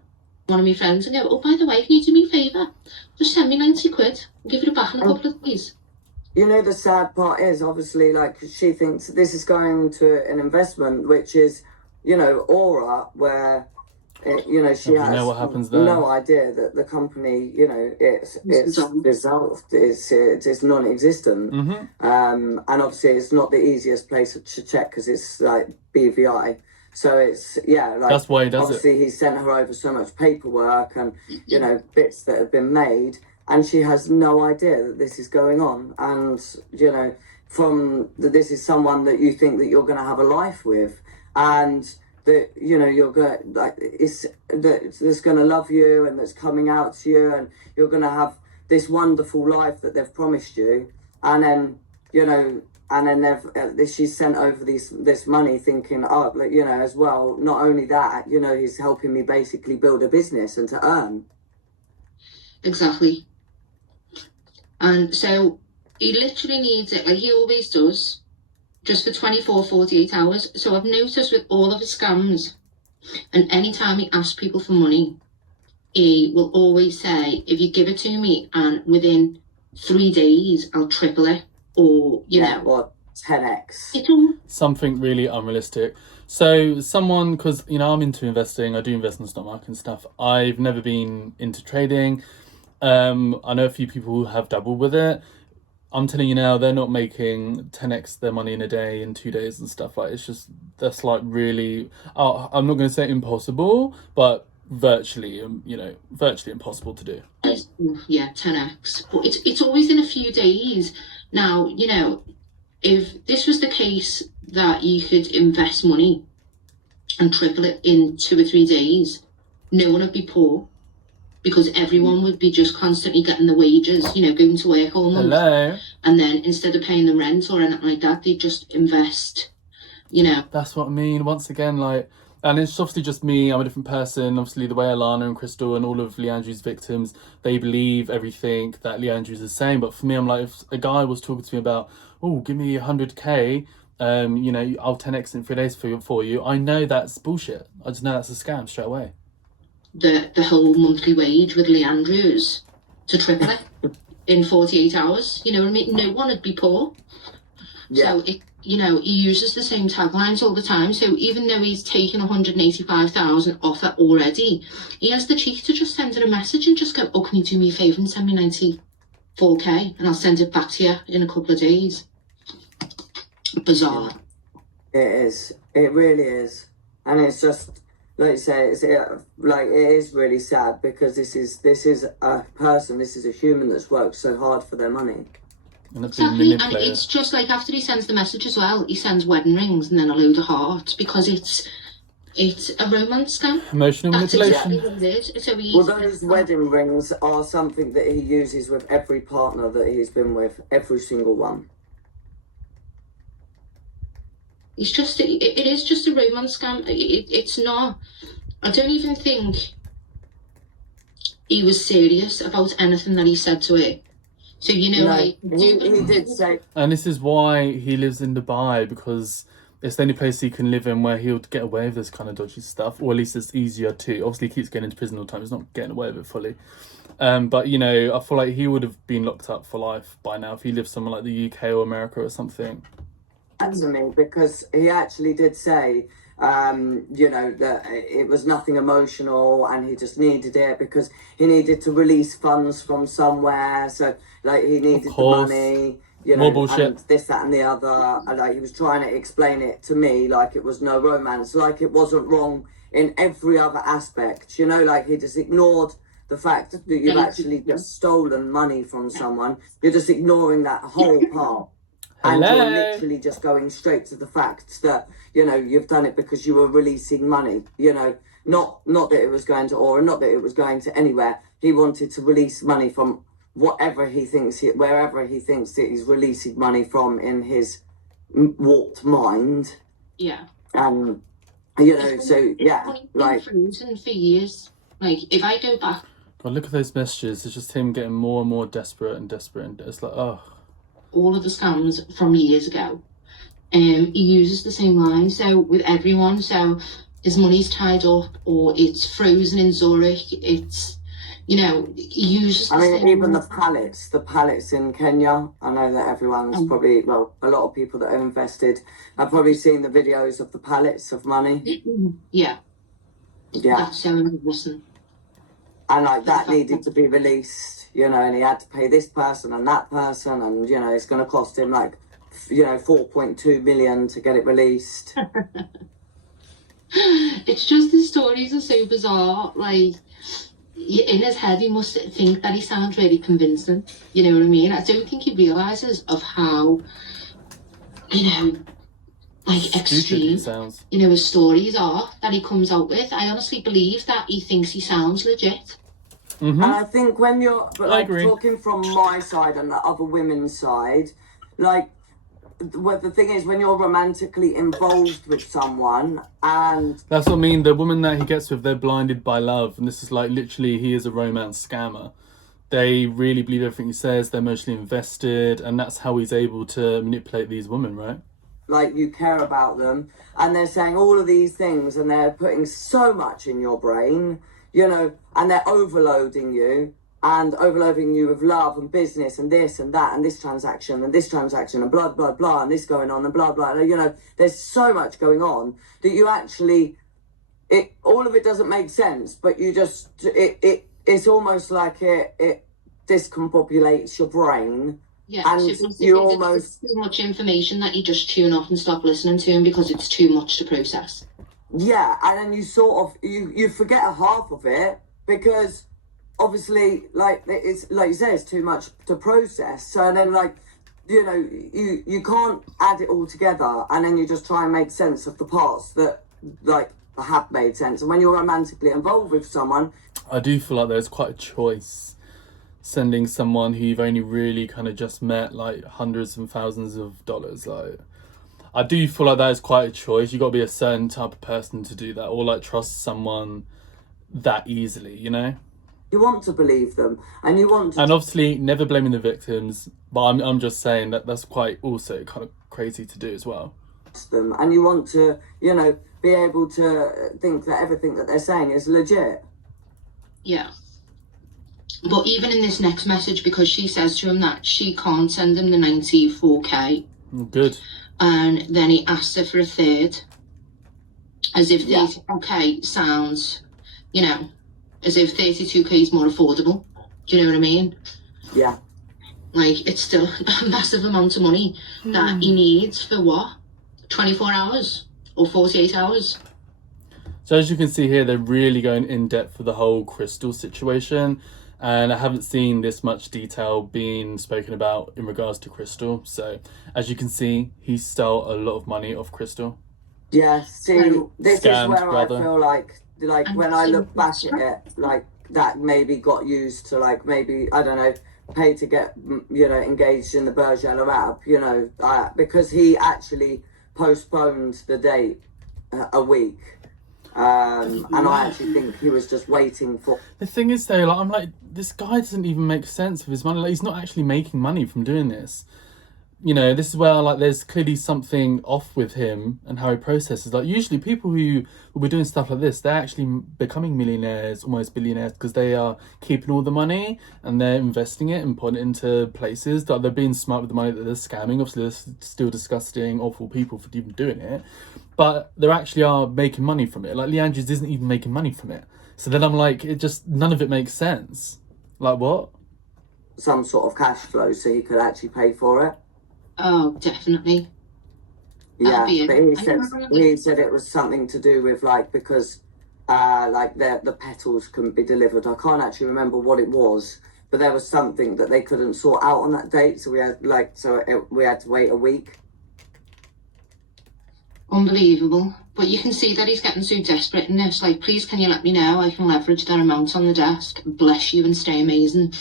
One of my friends and go, oh, by the way, can you do me a favour? Just send me 90 quid and give it back in a couple of days. You know, the sad part is, obviously, like, she thinks this is going to an investment, which is, you know, Aura, where, you know, she has what happens there. No idea that the company, you know, it's dissolved, it's non-existent. Mm-hmm. And obviously it's not the easiest place to check because it's like BVI. So it's, like, that's why he does obviously he sent her over so much paperwork and, you know, bits that have been made, and she has no idea that this is going on. And, you know, this is someone that you think that you're going to have a life with, and that, you know, you're going to, like, that's going to love you and that's coming out to you, and you're going to have this wonderful life that they've promised you. And then, you know, and then she's sent over this money thinking, oh, you know, as well, not only that, you know, he's helping me basically build a business and to earn. Exactly. And so he literally needs it, like he always does, just for 24, 48 hours. So I've noticed with all of his scams, and anytime he asks people for money, he will always say, if you give it to me and within 3 days, I'll triple it. Or, you know. Or 10x. Something really unrealistic. So someone, because, you know, I'm into investing. I do invest in the stock market and stuff. I've never been into trading. I know a few people who have dabbled with it. I'm telling you now, they're not making 10x their money in a day, in 2 days and stuff. Like, it's just, that's like really, I'm not going to say impossible, but virtually impossible to do. Yeah, 10x. But it's always in a few days. Now, you know, if this was the case that you could invest money and triple it in 2 or 3 days, no one would be poor because everyone would be just constantly getting the wages, you know, going to work all month. Hello. And then instead of paying the rent or anything like that, they'd just invest, you know. That's what I mean. Once again, like, and it's obviously just me, I'm a different person. Obviously, the way Alana and Crystal and all of Lee Andrews' victims, they believe everything that Lee Andrews is saying. But for me, I'm like, if a guy was talking to me about, oh, give me 100k, you know, I'll 10x in 3 days for you, I know that's bullshit. I just know that's a scam straight away. The whole monthly wage with Lee Andrews to triple it in 48 hours. You know what I mean? No one would be poor. Yeah. So, you know, he uses the same taglines all the time. So even though he's taken 185,000 off it already, he has the cheek to just send her a message and just go, oh, can you do me a favour and send me 94k and I'll send it back to you in a couple of days. Bizarre. It is. It really is. And it's just, like you say, it is really sad because this is a person, this is a human that's worked so hard for their money. And exactly, and it's just like after he sends the message as well, he sends wedding rings and then a load of hearts because it's a romance scam. Emotional manipulation. Exactly what it is. So well, those wedding rings are something that he uses with every partner that he's been with, every single one. It's just, it is just a romance scam. It's not, I don't even think he was serious about anything that he said to her. So, you know, he did say... And this is why he lives in Dubai, because it's the only place he can live in where he'll get away with this kind of dodgy stuff, or at least it's easier to. Obviously, he keeps getting into prison all the time. He's not getting away with it fully. But, you know, I feel like he would have been locked up for life by now if he lived somewhere like the UK or America or something. To me, because he actually did say, you know, that it was nothing emotional and he just needed it because he needed to release funds from somewhere. So, like, he needed the money, you know, and this, that, and the other. And, like, he was trying to explain it to me like it was no romance, like it wasn't wrong in every other aspect. You know, like he just ignored the fact that you've actually just stolen money from someone. You're just ignoring that whole part. And you're literally just going straight to the fact that, you know, you've done it because you were releasing money, you know, not that it was going to Aura, not that it was going to anywhere. He wanted to release money from wherever he thinks that he's releasing money from in his warped mind. Yeah. You know, so, yeah, like... frozen for years. Like, if I go back... God, look at those messages. It's just him getting more and more desperate and desperate. And it's like, oh... all of the scams from years ago. He uses the same line, so with everyone. So his money's tied up or it's frozen in Zurich. It's, you know, he uses the same even the pallets in Kenya. I know that everyone's probably, well, a lot of people that are invested have probably seen the videos of the pallets of money. Yeah. Yeah. That's so embarrassing. And like that needed to be released, you know, and he had to pay this person and that person, and you know, it's going to cost him like, you know, 4.2 million to get it released. It's just the stories are so bizarre. Like, in his head, he must think that he sounds really convincing. You know what I mean? I don't think he realizes of how, you know, like extreme, you know, his stories are that he comes out with. I honestly believe that he thinks he sounds legit. Mm-hmm. And I think when you're, but like talking from my side and the other women's side, like, what the thing is, when you're romantically involved with someone, and that's what I mean. The woman that he gets with, they're blinded by love, and this is like literally, he is a romance scammer. They really believe everything he says. They're emotionally invested, and that's how he's able to manipulate these women, right? Like, you care about them, and they're saying all of these things, and they're putting so much in your brain, you know, and they're overloading you with love and business and this and that and this transaction and blah, blah, blah, and this going on and blah, blah. You know, there's so much going on that you actually, all of it doesn't make sense, but you just, it's almost like it discombobulates your brain. Yeah, and so you almost... too much information that you just tune off and stop listening to him because it's too much to process. Yeah, and then you sort of, you forget a half of it because obviously, like, it's like you say, it's too much to process. So then, like, you know, you can't add it all together, and then you just try and make sense of the parts that, like, have made sense. And when you're romantically involved with someone, I do feel like there's quite a choice sending someone who you've only really kind of just met like hundreds and thousands of dollars. Like, I do feel like that is quite a choice. You got to be a certain type of person to do that, or like trust someone that easily, you know. you want to believe them, and you want to. And obviously, never blaming the victims, but I'm just saying that that's quite also kind of crazy to do as well. Them, and you want to, you know, be able to think that everything that they're saying is legit. Yeah. But even in this next message, because she says to him that she can't send him the 94k. Good. And then he asks her for a third. As if 30k sounds, you know, as if 32k is more affordable. Do you know what I mean? Yeah. Like, it's still a massive amount of money that he needs for what? 24 hours or 48 hours? So as you can see here, they're really going in depth for the whole Crystal situation. And I haven't seen this much detail being spoken about in regards to Crystal. So as you can see, he stole a lot of money off Crystal. Yeah, see, this Scammed, is where rather. I feel like when I look back at it, like that maybe got used to, like, maybe, I don't know, pay to get, you know, engaged in the Bergère Arab, you know, because he actually postponed the date a week. And I actually think he was just waiting for. The thing is though, like, I'm like, this guy doesn't even make sense of his money. Like, he's not actually making money from doing this. You know, this is where, like, there's clearly something off with him and how he processes. Like, usually people who will be doing stuff like this, they're actually becoming millionaires, almost billionaires, because they are keeping all the money and they're investing it and putting it into places. Like, they're being smart with the money that they're scamming. Obviously, they're still disgusting, awful people for even doing it. But they actually are making money from it. Like, Lee Andrews isn't even making money from it. So then I'm like, none of it makes sense. Like, what? Some sort of cash flow so he could actually pay for it. Oh, definitely. Yeah, but he said it was something to do with, like, because like the petals couldn't be delivered. I can't actually remember what it was, but there was something that they couldn't sort out on that date, so we had to wait a week. Unbelievable. But you can see that he's getting so desperate in this. Like, please, can you let me know? I can leverage that amount on the desk. Bless you and stay amazing.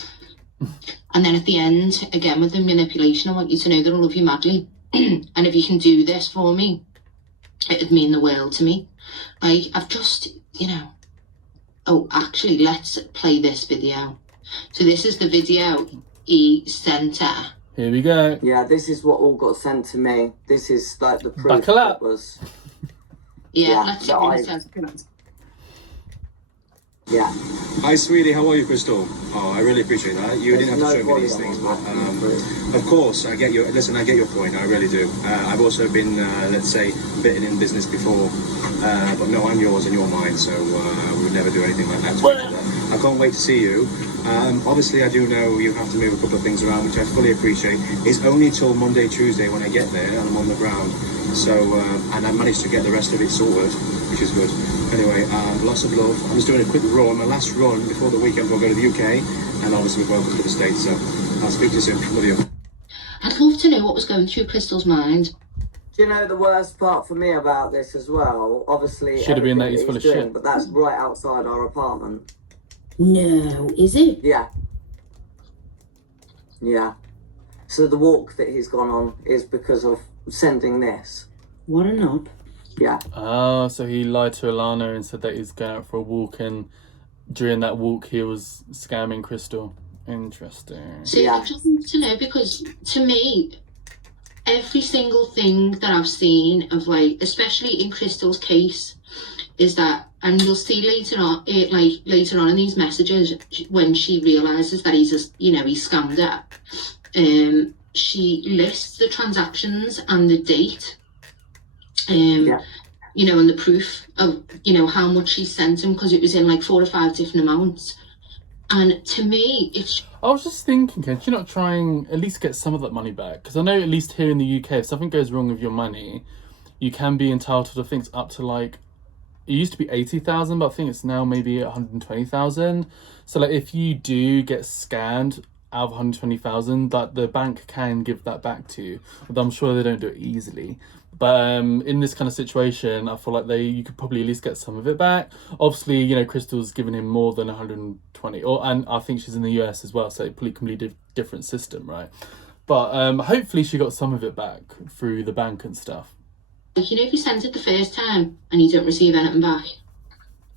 And then at the end, again with the manipulation, I want you to know that I love you madly. And if you can do this for me, it would mean the world to me. Like, I've just, you know... Oh, actually, let's play this video. So this is the video he sent her. Here we go. Yeah, this is what all got sent to me. This is, like, the proof. Buckle up. Was... Yeah, let's see what it says. Yeah. Hi, sweetie. How are you, Crystal? Oh, I really appreciate that. You didn't have to show me these things, but of course, I get your. Listen, I get your point. I really do. I've also been, let's say, bitten in business before, but no, I'm yours and you're mine. So we would never do anything like that. I can't wait to see you. Obviously, I do know you have to move a couple of things around, which I fully appreciate. It's only till Monday, Tuesday when I get there and I'm on the ground. So, and I managed to get the rest of it sorted, which is good. Anyway, lots of love. I'm just doing a quick run, my last run before the weekend before I go to the UK, and obviously welcome to the States. So I'll speak to you soon. Love you. I'd love to know what was going through Crystal's mind. Do you know the worst part for me about this as well? Obviously, Should have been that he's full of shit. But that's right outside our apartment. No, is it? Yeah. Yeah. So the walk that he's gone on is because of sending this. What a knob. Yeah. Oh, so he lied to Alana and said that he's going out for a walk, and during that walk he was scamming Crystal. Interesting. See, I just need to know, because to me, every single thing that I've seen of, like, especially in Crystal's case, is that, and you'll see later on in these messages, when she realizes that he's scammed her, she lists the transactions and the date, you know, and the proof of, you know, how much she sent him, because it was in like 4 or 5 different amounts. And to me, it's... I was just thinking, can you not try and at least get some of that money back? Because I know at least here in the UK, if something goes wrong with your money, you can be entitled to things up to, like, it used to be 80,000, but I think it's now maybe 120,000. So, like, if you do get scammed out of 120,000, that the bank can give that back to you. Although I'm sure they don't do it easily. But in this kind of situation, I feel like you could probably at least get some of it back. Obviously, you know, Crystal's given him more than 120, and I think she's in the US as well, so completely different system, right? But hopefully she got some of it back through the bank and stuff. Like, you know, if you send it the first time and you don't receive anything back,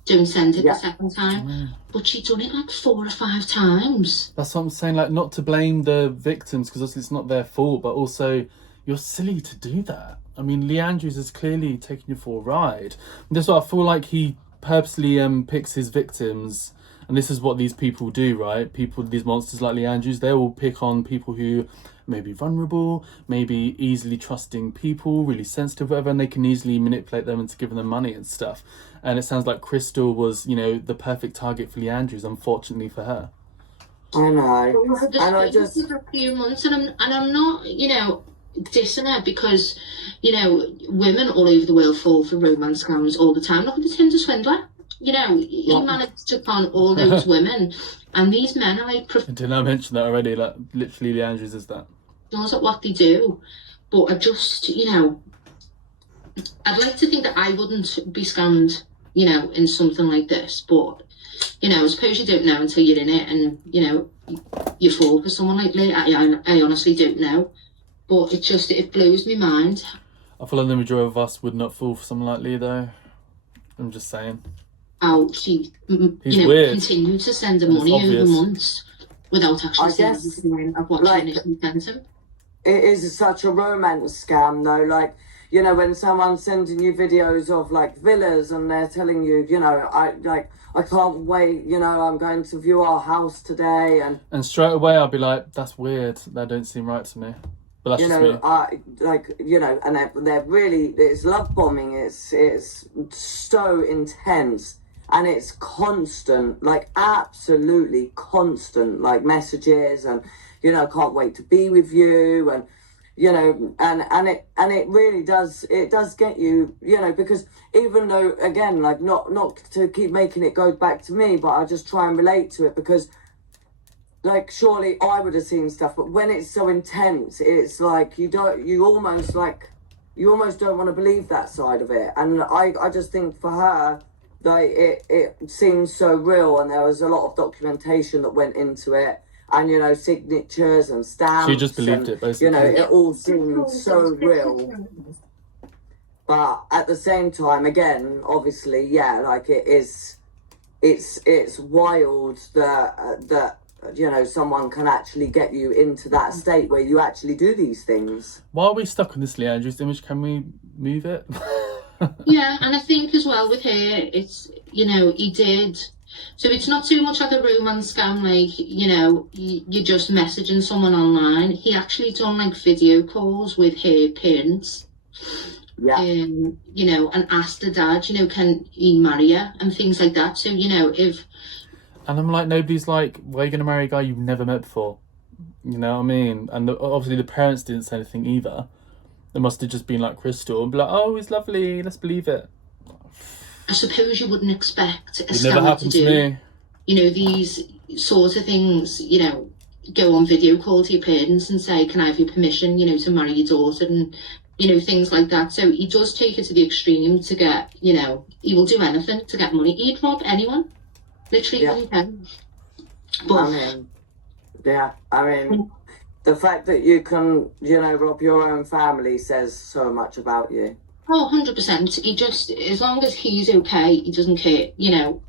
don't send it the second time. But she'd done it like 4 or 5 times. That's what I'm saying, like, not to blame the victims, because obviously it's not their fault, but also you're silly to do that. I mean, Lee Andrews is clearly taking you for a ride. And that's what I feel like he purposely picks his victims, and this is what these people do, right? These monsters like Lee Andrews, they will pick on people who may be vulnerable, maybe easily trusting people, really sensitive, whatever, and they can easily manipulate them into giving them money and stuff. And it sounds like Crystal was, you know, the perfect target for Lee Andrews, unfortunately for her. I know. And I just for a few months, and I'm not, you know, dissing her, because, you know, women all over the world fall for romance scams all the time. Look at the Tinder swindler. You know, he managed to con all those women, and these men are like... Didn't I mention that already? Like, literally, Lee Andrews is that. Knows at what they do. But I just, you know, I'd like to think that I wouldn't be scammed, you know, in something like this. But, you know, I suppose you don't know until you're in it, and, you know, you fall for someone like Lee. I honestly don't know. But it blows my mind. I feel like the majority of us would not fall for someone like Lee, though. I'm just saying. How she, weird. Continued to send her money over months without actually saying of what she initially sent him. It is such a romance scam, though. Like, you know, when someone's sending you videos of, like, villas, and they're telling you, you know, I can't wait, you know, I'm going to view our house today. And straight away I'll be like, that's weird. That don't seem right to me. But that's you know, and they're really, it's love bombing. It's so intense, and it's constant, like absolutely constant, like messages, and, you know, can't wait to be with you, and, you know, and it really does, it does get you, you know, because even though, again, like, not to keep making it go back to me, but I just try and relate to it, because, like, surely I would have seen stuff, but when it's so intense, it's like you almost don't want to believe that side of it. And I just think for her, like, it seems so real, and there was a lot of documentation that went into it, and, you know, signatures and stamps. She just believed it, basically. You know, it all seemed so real. But at the same time, again, obviously, yeah, like, it's wild that you know, someone can actually get you into that state where you actually do these things. Why are we stuck on this Lee Andrews image? Can we move it? Yeah, and I think as well with her, it's, you know, he did. So it's not too much like a romance scam, like, you know, you're just messaging someone online. He actually done, like, video calls with her parents. Yeah. You know, and asked the dad, you know, can he marry her and things like that. So, you know, if... And I'm like, nobody's like, why are you going to marry a guy you've never met before? You know what I mean? And obviously the parents didn't say anything either. They must have just been like Crystal and be like, oh, he's lovely, let's believe it. I suppose you wouldn't expect a it never happened to me. You know, these sort of things, you know, go on video call to your parents and say, can I have your permission, you know, to marry your daughter, and, you know, things like that. So he does take it to the extreme to get, you know, he will do anything to get money. He'd rob anyone. Literally, yeah. But, I mean, the fact that you can, you know, rob your own family says so much about you. Oh, 100%. He just, as long as he's okay, he doesn't care, you know.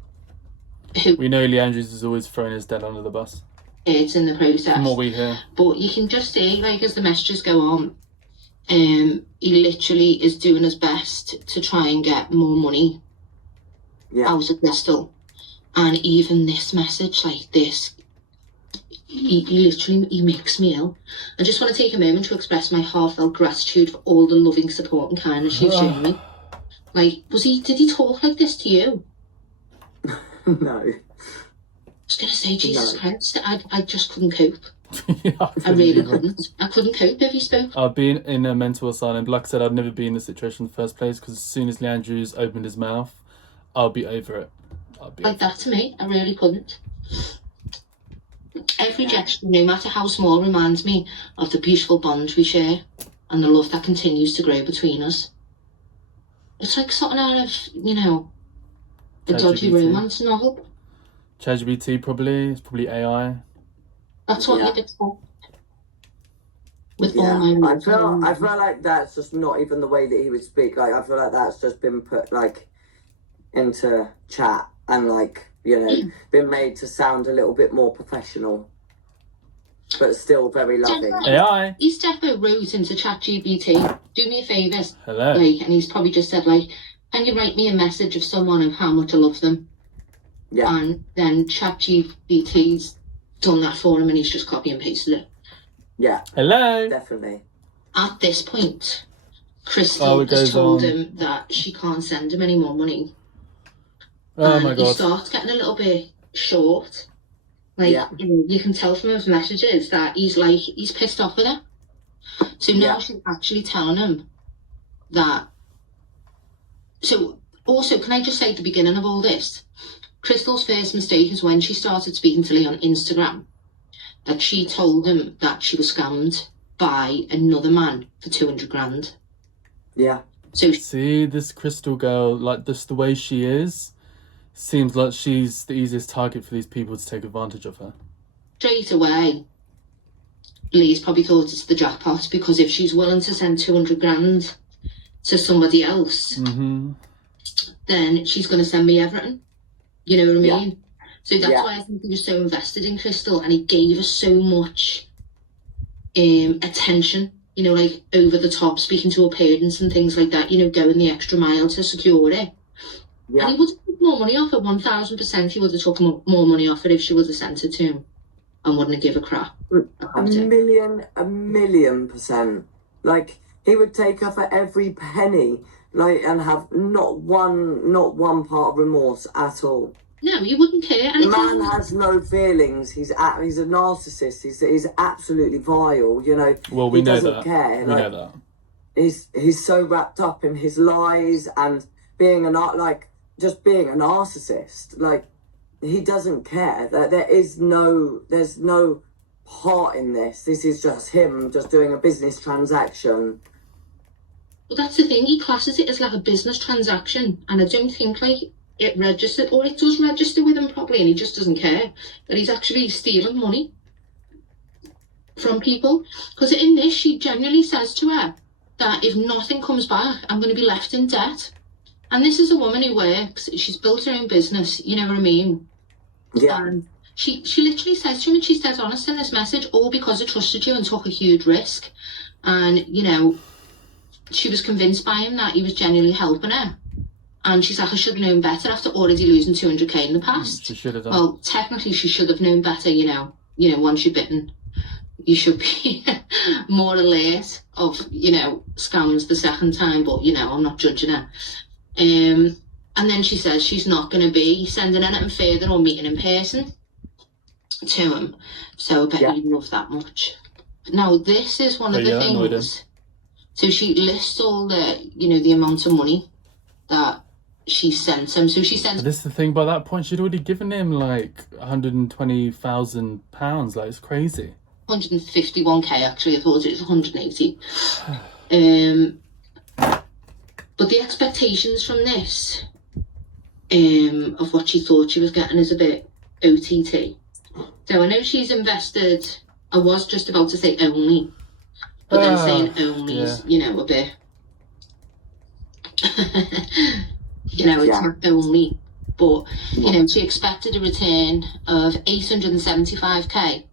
We know Lee Andrews is always throwing his dad under the bus. It's in the process. From what we hear. But you can just see, like, as the messages go on, he literally is doing his best to try and get more money out of Crystal. And even this message, like this, he makes me ill. I just want to take a moment to express my heartfelt gratitude for all the loving support and kindness you've shown me. Like, did he talk like this to you? No. I was going to say, Jesus Christ, I just couldn't cope. Yeah, I really couldn't. I couldn't cope if he spoke. I've been in a mental asylum. Like I said, I'd never been in this situation in the first place, because as soon as Lee Andrews opened his mouth, I'll be over it. Like that to me, I really couldn't. Every gesture, no matter how small, reminds me of the beautiful bond we share. and the love that continues to grow between us. It's like something out of, you know, a dodgy romance novel. ChatGPT probably. It's probably AI. That's what you'd expect. With Yeah, all my I feel like that's just not even the way that he would speak. Like, I feel like that's just been put, like, into chat and, like, you know, been made to sound a little bit more professional, but still very loving. AI. He's defo wrote into ChatGPT, do me a favour. Hello. Like, and he's probably just said, like, can you write me a message of someone of how much I love them? Yeah. And then ChatGPT's done that for him and he's just copy and pasted it. Yeah. Hello. Definitely. At this point, Crystal has told him that she can't send him any more money. Oh my God. He starts getting a little bit short. Like, you know, you can tell from his messages that he's pissed off with her. So now she's actually telling him that. So also, can I just say at the beginning of all this, Crystal's first mistake is when she started speaking to Lee on Instagram, that she told him that she was scammed by another man for 200 grand. Yeah. So see, this Crystal girl, like this, the way she is, seems like she's the easiest target for these people to take advantage of her. Straight away, Lee's probably thought it's the jackpot, because if she's willing to send 200 grand to somebody else, then she's going to send me everything. You know what I mean? So that's why I think he was so invested in Crystal, and he gave her so much attention, you know, like over the top, speaking to her parents and things like that, you know, going the extra mile to secure it. Yeah. And he would have took more money off her, 1,000%. He would have took more money off her if she would have sent it to him and wouldn't have given a crap. A million percent. Like, he would take her for every penny, like, and have not one part of remorse at all. No, he wouldn't care. And the man has no feelings. He's a narcissist. He's absolutely vile. You know. Well, we know that. He doesn't care. We know that. He's so wrapped up in his lies and being just being a narcissist. Like, he doesn't care. There's no heart in this. This is just him just doing a business transaction. Well, that's the thing. He classes it as like a business transaction, and I don't think like it registered, or it does register with him properly, and he just doesn't care that he's actually stealing money from people. Because in this, she genuinely says to her that if nothing comes back, I'm going to be left in debt. And this is a woman who works. She's built her own business. You know what I mean? Yeah. And she literally says to him, and she's dead honest in this message, all because I trusted you and took a huge risk. And, you know, she was convinced by him that he was genuinely helping her. And she's like, I should have known better after already losing 200k in the past. She should have done. Well, technically, she should have known better, you know. You know, once you're bitten, you should be more alert of, you know, scams the second time. But, you know, I'm not judging her. And then she says she's not going to be sending anything further or meeting in person to him. So I bet you love that much. Now, this is one of the things. So she lists all the, you know, the amount of money that she sent him. So she sends. This is the thing. By that point, she'd already given him like £120,000. Like, it's crazy. 151k actually. I thought it was 180. But the expectations from this, of what she thought she was getting, is a bit OTT. So I know she's invested. I was just about to say only, but then saying only is, you know, a bit. You know, it's not only, but, you know, she expected a return of 875k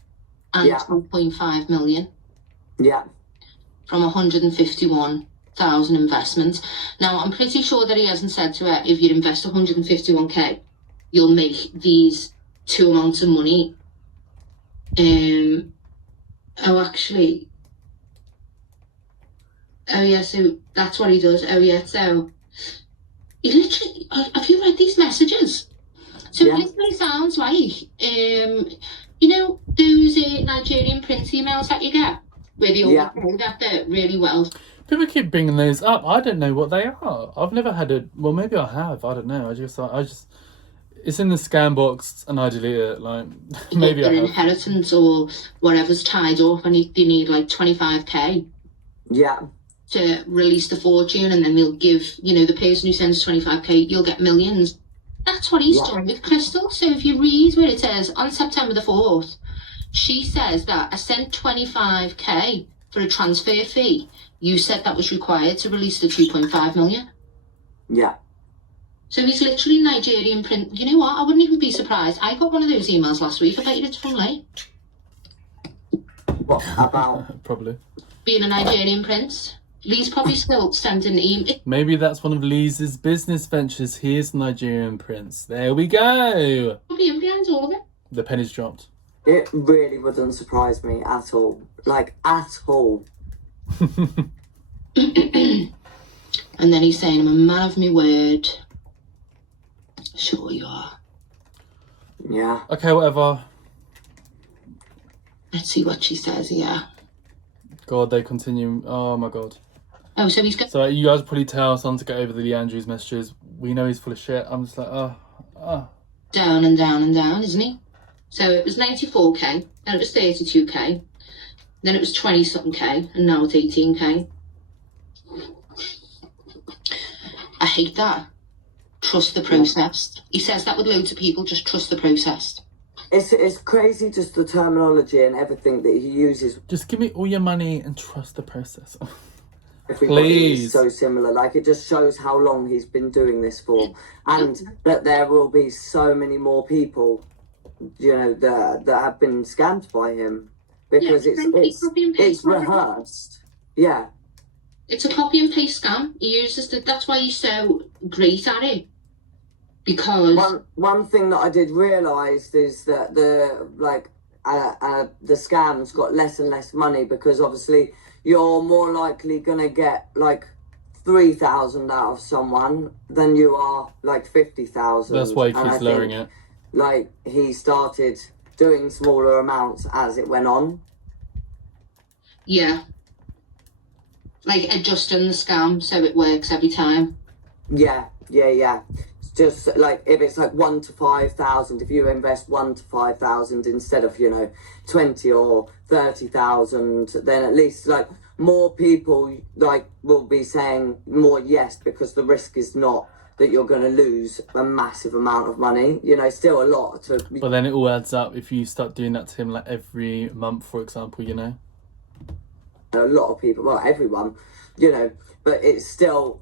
and 12.5 million. Yeah. From 151,000 investments. Now, I'm pretty sure that he hasn't said to her, if you invest 151k, you'll make these two amounts of money. So that's what he does. So he literally, have you read these messages? So it literally sounds like, you know, those Nigerian print emails that you get, where they all know that they're really well. People keep bringing those up. I don't know what they are. I've never had a. Well, maybe I have. I don't know. I just. It's in the scam box, and I delete it. Like, maybe an inheritance or whatever's tied up, and they need like 25k. Yeah. To release the fortune, and then they'll give, you know, the person who sends 25k, you'll get millions. That's what he's done with Crystal. So if you read where it says on September the 4th, she says that I sent 25k for a transfer fee. You said that was required to release the 2.5 million. Yeah. So he's literally Nigerian prince. You know what? I wouldn't even be surprised. I got one of those emails last week. I bet you it's from Lee. What about? Probably. Being a Nigerian prince. Lee's probably still sending email. Maybe that's one of Lee's business ventures. He is Nigerian prince. There we go. Probably him behind all of it. The penny's dropped. It really wouldn't surprise me at all. Like, at all. And then he's saying, I'm a man of my word. Sure you are. Yeah. Okay, whatever. Let's see what she says here. God, they continue. Oh my God. Oh, so he's got... So you guys probably tell someone to get over the Lee Andrews messages. We know he's full of shit. I'm just like, down and down and down, isn't he? So it was 94k, then it was 32k, then it was 20-something k, and now it's 18k. I hate that. Trust the process. He says that with loads of people, just trust the process. It's crazy, just the terminology and everything that he uses. Just give me all your money and trust the process. Everybody is so similar. Like, it just shows how long he's been doing this for, and that there will be so many more people, you know, that have been scammed by him, because it's rehearsed. Yeah. It's a copy and paste scam. He uses that's why he's so great at it. Because one thing that I did realise is that the scams got less and less money, because obviously you're more likely gonna get like 3,000 out of someone than you are like 50,000. That's why he keeps lowering it. Like, he started doing smaller amounts as it went on. Yeah. Like adjusting the scam so it works every time. Yeah. It's just like, if it's like 1 to 5,000, if you invest 1 to 5,000 instead of, you know, 20 or 30,000, then at least like more people like will be saying more yes, because the risk is not that you're going to lose a massive amount of money. You know, still a lot to... But then it all adds up if you start doing that to him like every month, for example, you know? A lot of people, well, everyone, you know, but it's still...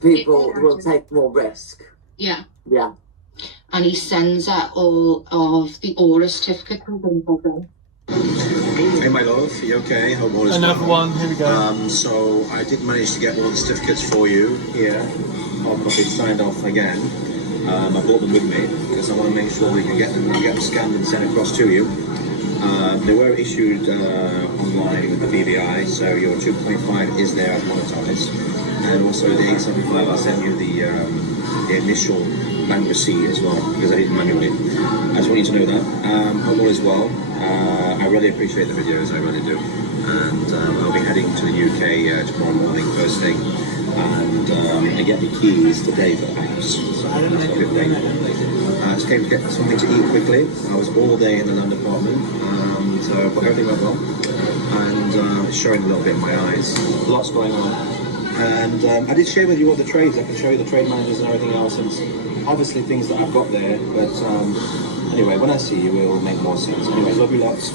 People will take more risk. Yeah. Yeah. And he sends out all of the Aura certificate. Hey, my love, you okay? Hope all is Another well. one, here we go. So I did manage to get all the certificates for you here. Hard copy signed off again. I brought them with me because I want to make sure we can get them scanned and sent across to you. They were issued online with the BVI, so your 2.5 is there as monetized, and also the 875. I sent you the initial bank receipt as well, because I did it manually. I just want you to know that. Hope all is well. I really appreciate the videos, I really do. And I'll be heading to the UK tomorrow morning, first thing, and I get the keys today for the house. So that's a good thing. I just came to get something to eat quickly. I was all day in the London apartment, but everything went well. And it's showing a little bit in my eyes. Lots going on. And I did share with you all the trades. I can show you the trade managers and everything else. And obviously things that I've got there. But anyway, when I see you, it will make more sense. Anyway, love you lots.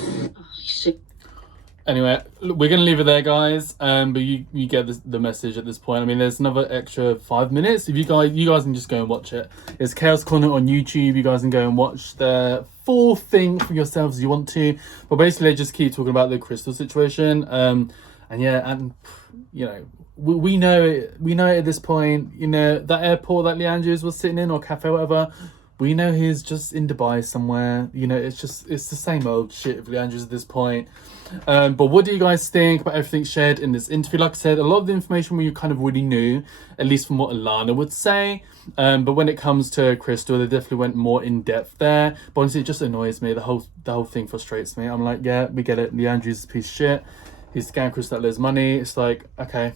Anyway, we're going to leave it there, guys. But you get the message at this point. I mean, there's another extra 5 minutes. If you guys can just go and watch it. It's Chaos Corner on YouTube. You guys can go and watch the full thing for yourselves if you want to. But basically, they just keep talking about the Crystal situation. And you know, we know it at this point. You know, that airport that Lee Andrews was sitting in, or cafe, whatever. We know he's just in Dubai somewhere. You know, it's the same old shit with Lee Andrews at this point. But what do you guys think about everything shared in this interview? Like I said, a lot of the information we kind of already knew, at least from what Alana would say. But when it comes to Crystal, they definitely went more in depth there. But honestly, it just annoys me. The whole thing frustrates me. I'm like, yeah, we get it. Lee Andrews is a piece of shit. He's scammed Crystal that loads money. It's like, okay,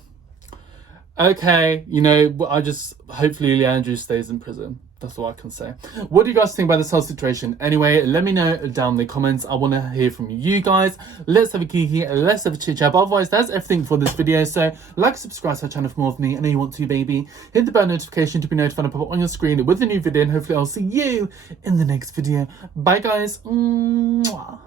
you know, I just hopefully Lee Andrews stays in prison. That's all I can say. What do you guys think about this whole situation? Anyway, let me know down in the comments. I want to hear from you guys. Let's have a kiki, let's have a chit chat. But otherwise, that's everything for this video. So like, subscribe to our channel for more of me. I know you want to, baby. Hit the bell notification to be notified and pop up on your screen with a new video. And hopefully I'll see you in the next video. Bye guys. Mwah.